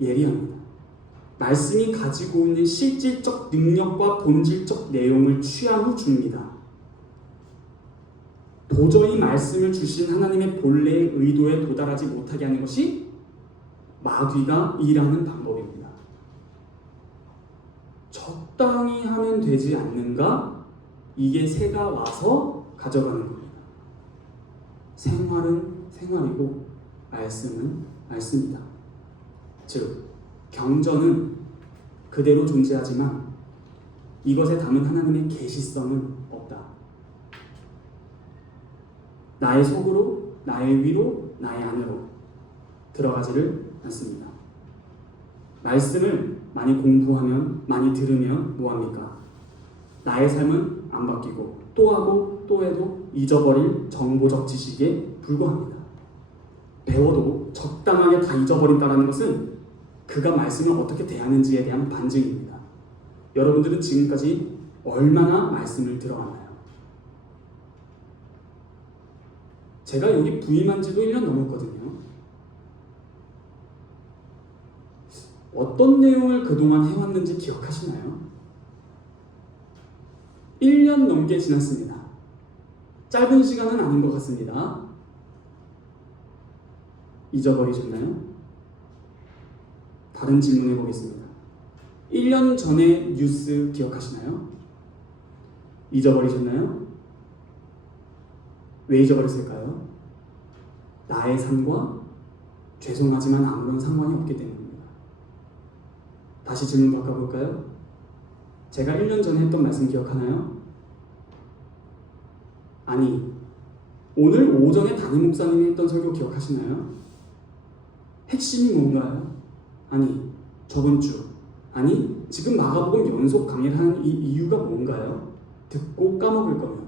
예리합니다. 말씀이 가지고 있는 실질적 능력과 본질적 내용을 취한 후 줍니다. 도저히 말씀을 주신 하나님의 본래의 의도에 도달하지 못하게 하는 것이 마귀가 일하는 방법입니다. 적당히 하면 되지 않는가? 이게 새가 와서 가져가는 겁니다. 생활은 생활이고 말씀은 말씀이다. 즉 경전은 그대로 존재하지만 이것에 담은 하나님의 계시성은 없다. 나의 속으로, 나의 위로, 나의 안으로 들어가지를 않습니다. 말씀을 많이 공부하면, 많이 들으면 뭐합니까? 나의 삶은 안 바뀌고 또 하고 또 해도 잊어버릴 정보적 지식에 불과합니다. 배워도 적당하게 다 잊어버린다는 것은 그가 말씀을 어떻게 대하는지에 대한 반증입니다. 여러분들은 지금까지 얼마나 말씀을 들어왔나요? 제가 여기 부임한 지도 1년 넘었거든요. 어떤 내용을 그동안 해왔는지 기억하시나요? 1년 넘게 지났습니다. 짧은 시간은 아닌 것 같습니다. 잊어버리셨나요? 다른 질문해 보겠습니다. 1년 전에 뉴스 기억하시나요? 잊어버리셨나요? 왜 잊어버렸을까요? 나의 삶과 죄송하지만 아무런 상관이 없기 때문입니다. 다시 질문 바꿔볼까요? 제가 1년 전에 했던 말씀 기억하나요? 아니, 오늘 오전에 담임 목사님이 했던 설교 기억하시나요? 핵심이 뭔가요? 아니, 저번 주, 아니, 지금 마가복음 연속 강의를 하는 이 이유가 뭔가요? 듣고 까먹을 거면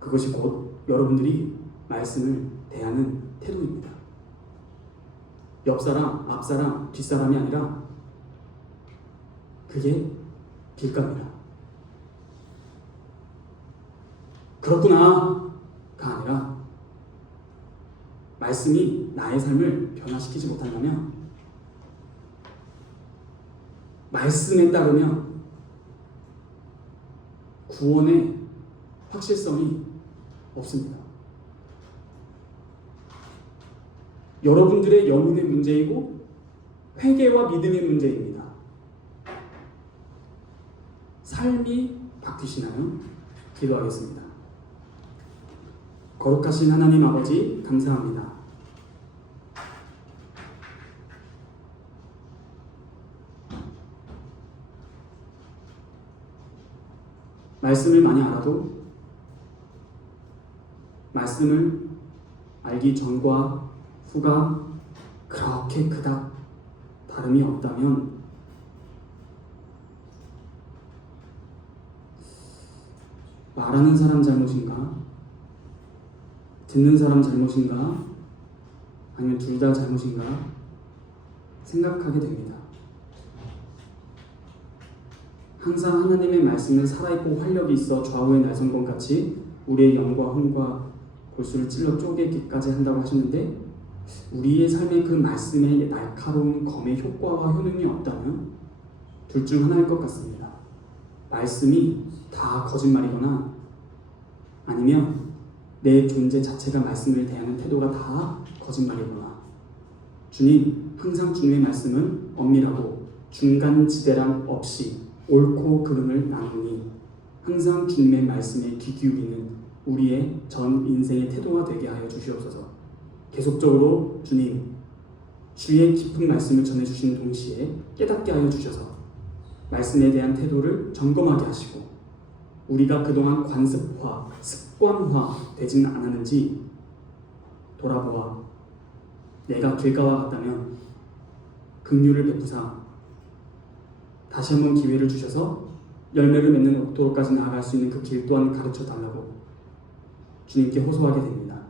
그것이 곧 여러분들이 말씀을 대하는 태도입니다. 옆사람, 앞사람, 뒷사람이 아니라 그게 길감이라. 그렇구나가 아니라 말씀이 나의 삶을 변화시키지 못한다면, 말씀에 따르면 구원의 확실성이 없습니다. 여러분들의 영혼의 문제이고 회개와 믿음의 문제입니다. 삶이 바뀌시나요? 기도하겠습니다. 거룩하신 하나님 아버지, 감사합니다. 말씀을 많이 알아도 말씀을 알기 전과 후가 그렇게 그닥 다름이 없다면 말하는 사람 잘못인가? 듣는 사람 잘못인가? 아니면 둘 다 잘못인가? 생각하게 됩니다. 항상 하나님의 말씀은 살아있고 활력이 있어 좌우의 날성검같이 우리의 영과 혼과 골수를 찔러 쪼개기까지 한다고 하셨는데, 우리의 삶에 그 말씀의 날카로운 검의 효과와 효능이 없다면 둘 중 하나일 것 같습니다. 말씀이 다 거짓말이거나 아니면 내 존재 자체가 말씀을 대하는 태도가 다 거짓말이거나. 주님, 항상 주님의 말씀은 엄밀하고 중간지대람 없이 옳고 그름을 나누니 항상 주님의 말씀에 귀 기울이는 우리의 전 인생의 태도가 되게 하여 주시옵소서. 계속적으로 주님, 주의 깊은 말씀을 전해주시는 동시에 깨닫게 하여 주셔서 말씀에 대한 태도를 점검하게 하시고, 우리가 그동안 관습화, 습관화 되지는 않았는지 돌아보아 내가 길가와 같다면 긍휼을 베푸사 다시 한번 기회를 주셔서 열매를 맺는 도로까지 나아갈 수 있는 그 길 또한 가르쳐 달라고 주님께 호소하게 됩니다.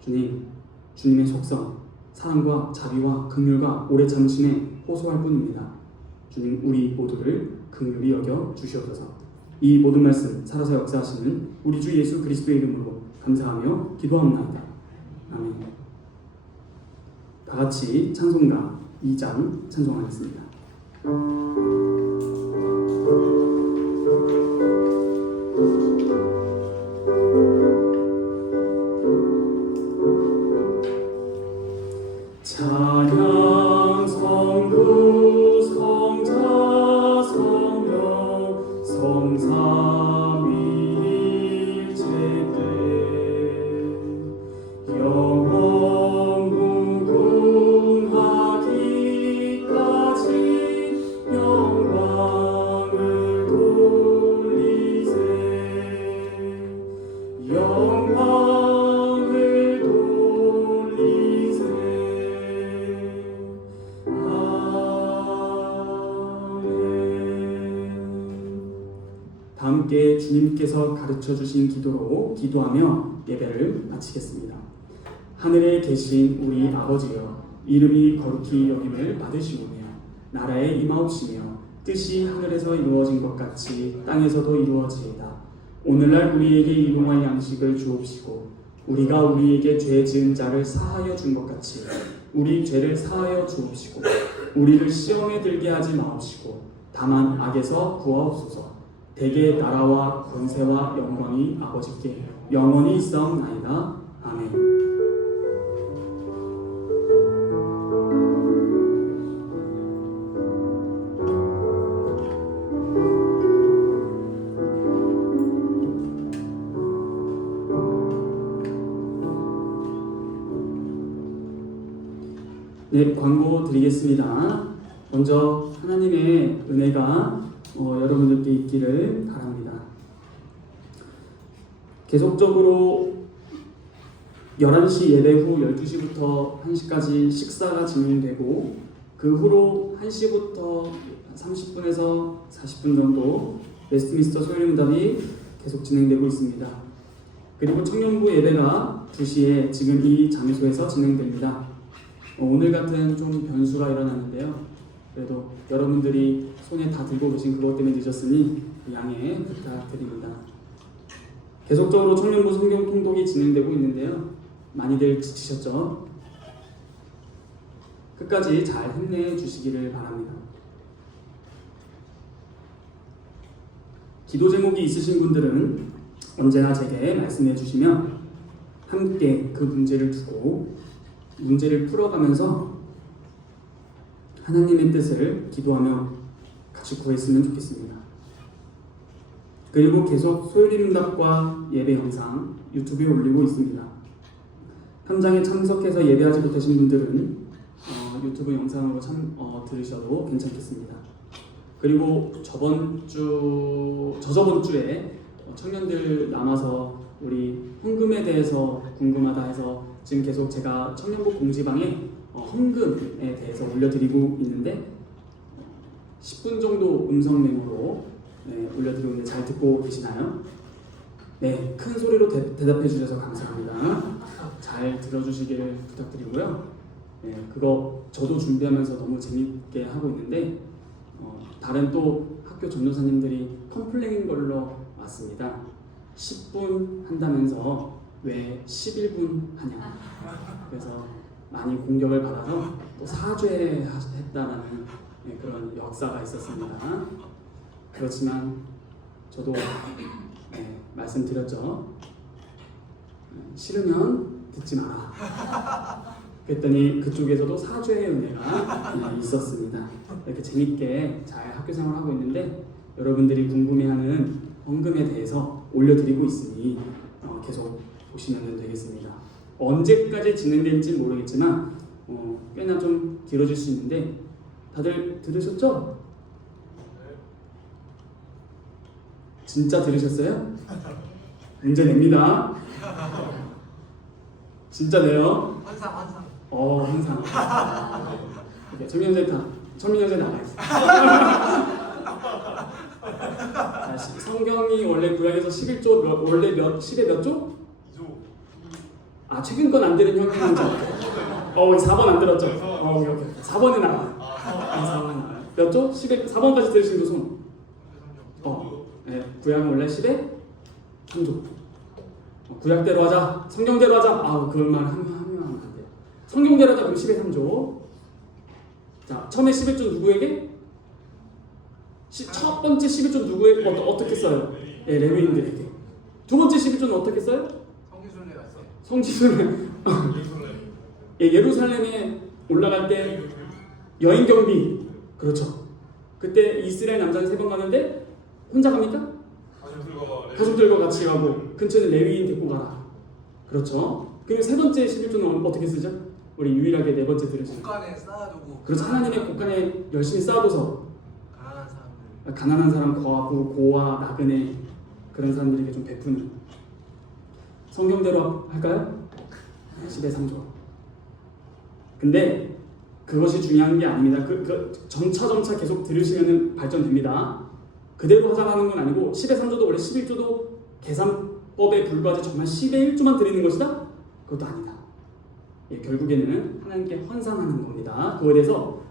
주님, 주님의 속성, 사랑과 자비와 긍휼과 오래 참으심에 호소할 뿐입니다. 주님 우리 모두를 긍휼히 여겨 주시옵소서. 이 모든 말씀 살아서 역사하시는 우리 주 예수 그리스도의 이름으로 감사하며 기도합니다. 아멘. 다 같이 찬송가 2장 찬송하겠습니다. 찬양 성부 성자 성령 성삼위일체께 영원 무궁하기까지 영광을 돌리세 영광을 돌리세. 다 함께 주님께서 가르쳐 주신 기도로 기도하며 예배를 마치겠습니다. 하늘에 계신 우리 아버지여, 이름이 거룩히 여김을 받으시오며 나라에 임하옵시며 뜻이 하늘에서 이루어진 것 같이 땅에서도 이루어지이다. 오늘날 우리에게 일용할 양식을 주옵시고 우리가 우리에게 죄 지은 자를 사하여 준 것 같이 우리 죄를 사하여 주옵시고 우리를 시험에 들게 하지 마옵시고 다만 악에서 구하옵소서. 대개 나라와 권세와 영광이 아버지께 영원히 있사옵나이다. 아멘. 네, 광고 드리겠습니다. 먼저 하나님의 은혜가 여러분들께 있기를 바랍니다. 계속적으로 11시 예배 후 12시부터 1시까지 식사가 진행되고 그 후로 1시부터 30분에서 40분 정도 웨스트민스터 소요림답이 계속 진행되고 있습니다. 그리고 청년부 예배가 2시에 지금 이 장소에서 진행됩니다. 오늘 같은 좀 변수가 일어났는데요. 그래도 여러분들이 손에 다 들고 계신 그것 때문에 늦었으니 양해 부탁드립니다. 계속적으로 청년부 성경 통독이 진행되고 있는데요. 많이들 지치셨죠? 끝까지 잘 힘내 주시기를 바랍니다. 기도 제목이 있으신 분들은 언제나 제게 말씀해 주시면 함께 그 문제를 두고 문제를 풀어가면서 하나님의 뜻을 기도하며 같이 구했으면 좋겠습니다. 그리고 계속 소요림답과 예배 영상 유튜브에 올리고 있습니다. 현장에 참석해서 예배하지 못하신 분들은 유튜브 영상으로 들으셔도 괜찮겠습니다. 그리고 저저번 주에 청년들 남아서 우리 헌금에 대해서 궁금하다 해서 지금 계속 제가 청년부 공지방에 헌금에 대해서 올려드리고 있는데 10분 정도 음성 메모로 올려드리고 있는데 잘 듣고 계시나요? 네, 큰 소리로 대답해 주셔서 감사합니다. 잘 들어주시기를 부탁드리고요. 네, 그거 저도 준비하면서 너무 재밌게 하고 있는데 다른 또 학교 전도사님들이 컴플레인 걸로 왔습니다. 10분 한다면서 왜 11분 하냐. 그래서 많이 공격을 받아서 또 사죄했다라는 그런 역사가 있었습니다. 그렇지만 저도 말씀드렸죠. 싫으면 듣지 마라. 그랬더니 그쪽에서도 사죄의 은혜가 있었습니다. 이렇게 재밌게 잘 학교 생활하고 있는데 여러분들이 궁금해하는 헌금에 대해서 올려드리고 있으니 계속 보시면 되겠습니다. 언제까지 진행될지 모르겠지만 꽤나 좀 길어질 수 있는데 다들 들으셨죠? 진짜 들으셨어요? 문제 냅니다. 진짜 내요? 환상. 항상. 천민영제 나와 있어. 성경이 원래 구약에서 11조 원래 10의 몇 조? 2조. 최근 건 안 되는 형용문자. 4번 안 들었죠? 오케이. 4번에 나와. 4번에 나와요. 몇 조? 10의 4번까지 들으신 분 손. 네, 구약은 원래 10의 3조. 구약대로 하자, 성경대로 하자. 그걸 말 하면 안 돼요. 성경대로 하자 그럼 10의 3조. 자, 처음에 11조 누구에게? 첫 번째 11조 누구에게? 어떻게 써요? 예, 레위인들에게. 두 번째 11조는 어떻게 써요? 성지순례. 예, 예루살렘에 올라갈 때 여인 경비. 그렇죠. 그때 이스라엘 남자는 3번 가는데 혼자 갑니까? 가족들과 같이 가고 근처에는 레위인 데리고 가라. 그렇죠. 그리고 세 번째 11조는 어떻게 쓰죠? 우리 유일하게 네 번째 들으시죠. 곳간에 쌓아두고. 그렇죠. 하나님의 곳간에 열심히 쌓아둬서 가난한 사람 거하고 고아 나그네 그런 사람들에게 좀 베푸는. 성경대로 할까요? 10의 3조. 근데 그것이 중요한 게 아닙니다. 점차 계속 들으시면 발전됩니다. 그대로 하자는 건 아니고 10의 3조도 원래 11조도 계산법에 불과하지 정말 10의 1조만 드리는 것이다? 그것도 아니다. 예, 결국에는 하나님께 헌상하는 겁니다. 그거에 대해서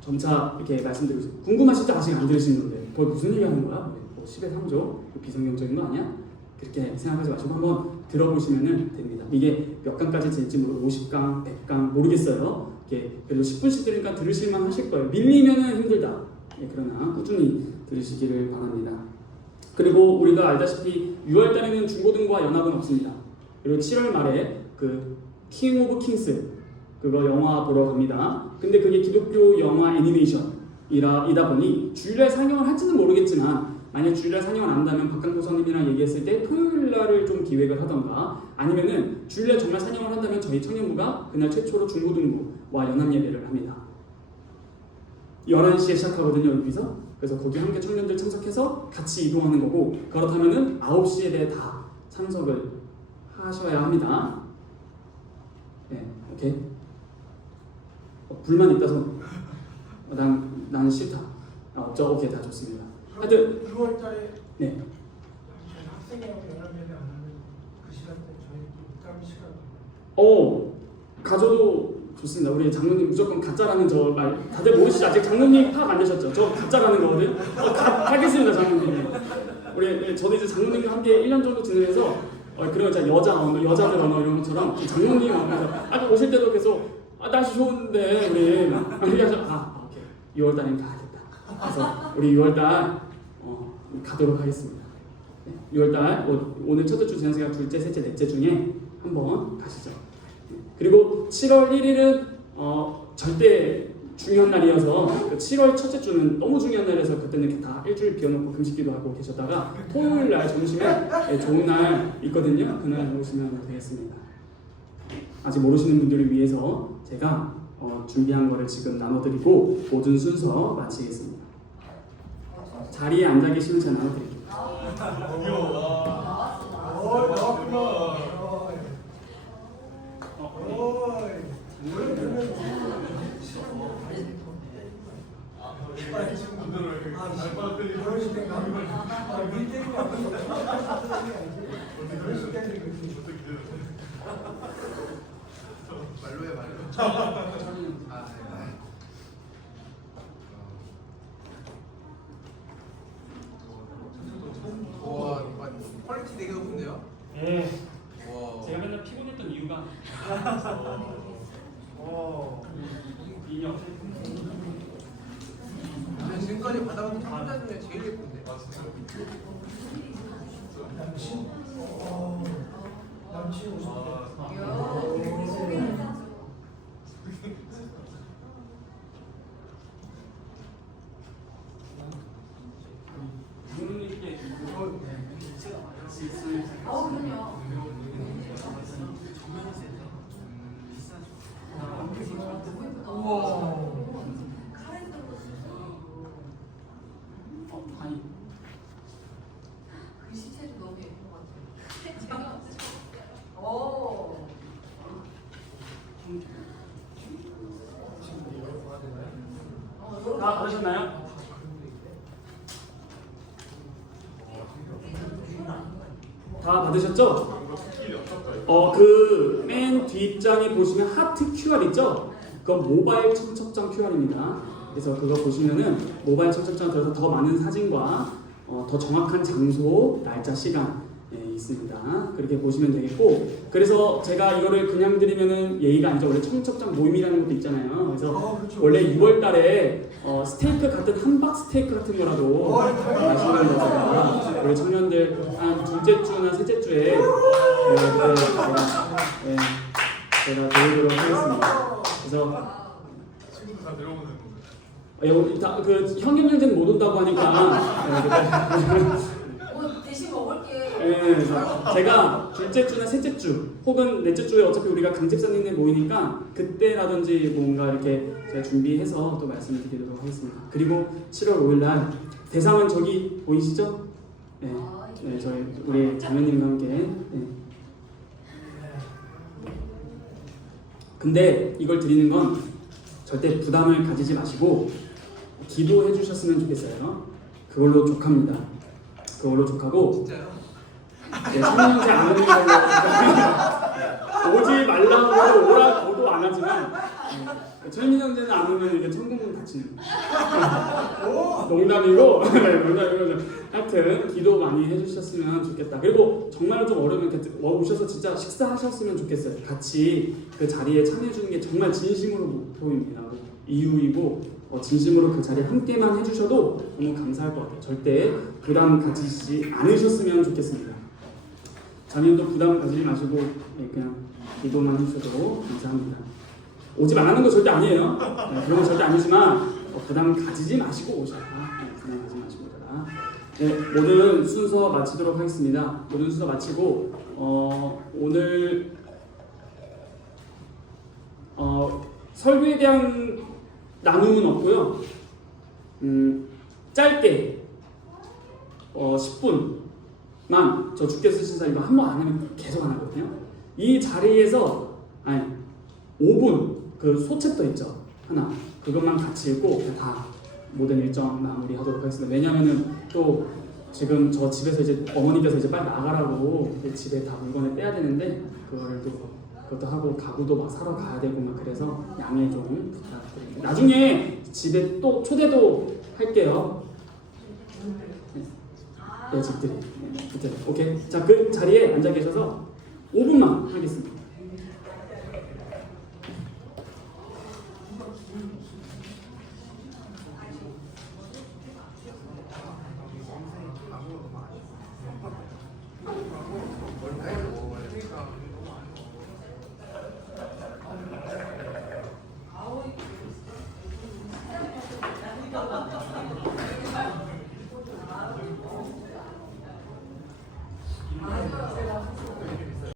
점차 이렇게 말씀드리고 있습니다. 궁금하실 때 아직 안 들으시는 분들 그걸 무슨 얘기 하는 거야? 뭐 10의 3조? 비성경적인 거 아니야? 그렇게 생각하지 마시고 한번 들어보시면 됩니다. 이게 몇 강까지 될지 모르고 50강, 100강 모르겠어요. 이게 그래도 10분씩 들으니까 들으실만 하실 거예요. 밀리면은 힘들다. 예, 그러나 꾸준히 들으시기를 바랍니다. 그리고 우리가 알다시피 6월달에는 중고등부와 연합은 없습니다. 그리고 7월 말에 그 킹 오브 킹스 그거 영화 보러 갑니다. 근데 그게 기독교 영화 애니메이션이다 보니 주일날 상영을 할지는 모르겠지만 만약 주일날 상영을 안 한다면 박강도 선생님이랑 얘기했을 때 토요일날을 좀 기획을 하던가 아니면은 주일날 정말 상영을 한다면 저희 청년부가 그날 최초로 중고등부와 연합예배를 합니다. 11시에 시작하거든요. 여기서. 그래서 거기 함께 청년들 참석해서 같이 이동하는 거고 그렇다면은 9시에 다 참석을 하셔야 합니다. 네, 오케이. 불만 있다서 난 싫다. 오케이 다 좋습니다. 하여튼 6월달에 네. 학생회하고 연합회를 안 하는 그 시간 때 저희 땀 시간. 가져도 좋습니다. 우리 장로님 무조건 가짜라는 저 말 다들 모르시죠? 아직 장로님 파악 안 되셨죠? 저 가짜라는 거거든. 하겠습니다, 장로님. 저도 이제 장로님과 함께 1년 정도 지내면서 그리고 이제 여자들 언어 이런 것처럼 장로님 앞에서 아까 오실 때도 계속 날씨 좋은데 우리 이렇게 하셔. 오케이 6월달엔 가야겠다. 그래서 우리 6월달 가도록 하겠습니다. 네, 6월달 오늘 첫째 주 지났으니까 둘째, 셋째, 넷째 중에 한번 가시죠. 그리고 7월 1일은 절대 중요한 날이어서 그 7월 첫째 주는 너무 중요한 날이어서 그때는 다 일주일 비워놓고 금식기도 하고 계셨다가 토요일 날 점심에 좋은 날 있거든요. 그날 오시면 되겠습니다. 아직 모르시는 분들을 위해서 제가 준비한 거를 지금 나눠드리고 모든 순서 마치겠습니다. 자리에 앉아 계시면 제가 나눠드릴게요. 말로 해 말로. 와, 퀄리티 되게 높은데요? 네. 와. 제가 맨날 피곤했던 이유가 인형. 지금까지 받아본 탐자 중에 제일 예쁜데. 남친 오셨는데. 부모님께 아니 글씨체도 너무 예쁜 것 같아요. 다 받으셨나요? 다 받으셨죠? 그 맨 뒷장에 보시면 하트 QR 있죠? 그건 모바일 청첩장 QR입니다. 그래서 그거 보시면은 모바일 청첩장 들어서 더 많은 사진과 더 정확한 장소, 날짜, 시간 있습니다. 그렇게 보시면 되겠고, 그래서 제가 이거를 그냥 드리면은 예의가 아니죠. 원래 청첩장 모임이라는 것도 있잖아요. 그래서 그렇죠. 원래 6월달에 스테이크 같은 함박 스테이크 같은 거라도 마시는 거잖아요. 우리 청년들 한 둘째 주나 셋째 주에 제가 드리도록 하겠습니다. 그래서 친구들 다 내려오는 건데. 그 형님형제는 못 온다고 하니까 뭐 대신 먹을게. 그래서 제가 둘째 주나 셋째 주 혹은 넷째 주에 어차피 우리가 강집사님들 모이니까 그때라든지 뭔가 이렇게 제가 준비해서 또 말씀을 드리도록 하겠습니다. 그리고 7월 5일날 대상은 저기 보이시죠? 네, 저희 우리 자매님과 함께. 네. 근데 이걸 드리는 건 절대 부담을 가지지 마시고 기도해 주셨으면 좋겠어요. 그걸로 족합니다. 그걸로 족하고 진짜요? 성령제 안 오는 걸로 오지 말라고 오라고도 안 하지만 천민형제는 안 오면 이게 천국문 닫히는 농담이고 농담이고 하여튼 기도 많이 해주셨으면 좋겠다. 그리고 정말 좀 어려우면 이렇게 오셔서 진짜 식사하셨으면 좋겠어요. 같이 그 자리에 참여해주는 게 정말 진심으로 목표입니다. 이유이고 진심으로 그 자리에 함께만 해주셔도 너무 감사할 것 같아요. 절대 부담 가지지 않으셨으면 좋겠습니다. 자녀도 부담 가지지 마시고 그냥 기도만 해주셔도 감사합니다. 오지 말라는 거 절대 아니에요. 그런 건 절대 아니지만 부담 가지지 마시고 오셔라. 부담 가지지 마시고 오셔라. 모든 순서 마치도록 하겠습니다. 모든 순서 마치고 오늘 설교에 대한 나눔은 없고요. 짧게 10분만 저 주께서 쓰신 사 이거 한 번 안 하면 계속 안 하거든요. 이 자리에서 5분 그 소챕터 있죠 하나 그것만 같이 읽고 다 모든 일정 마무리하도록 하겠습니다. 왜냐하면은 또 지금 저 집에서 이제 어머니께서 이제 빨리 나가라고 집에 다 물건을 빼야 되는데 그거를 또 그것도 하고 가구도 막 사러 가야 되고 막 그래서 양해 좀 부탁드립니다. 나중에 집에 또 초대도 할게요. 네, 집들이. 오케이. 자, 그 자리에 앉아 계셔서 5분만 하겠습니다.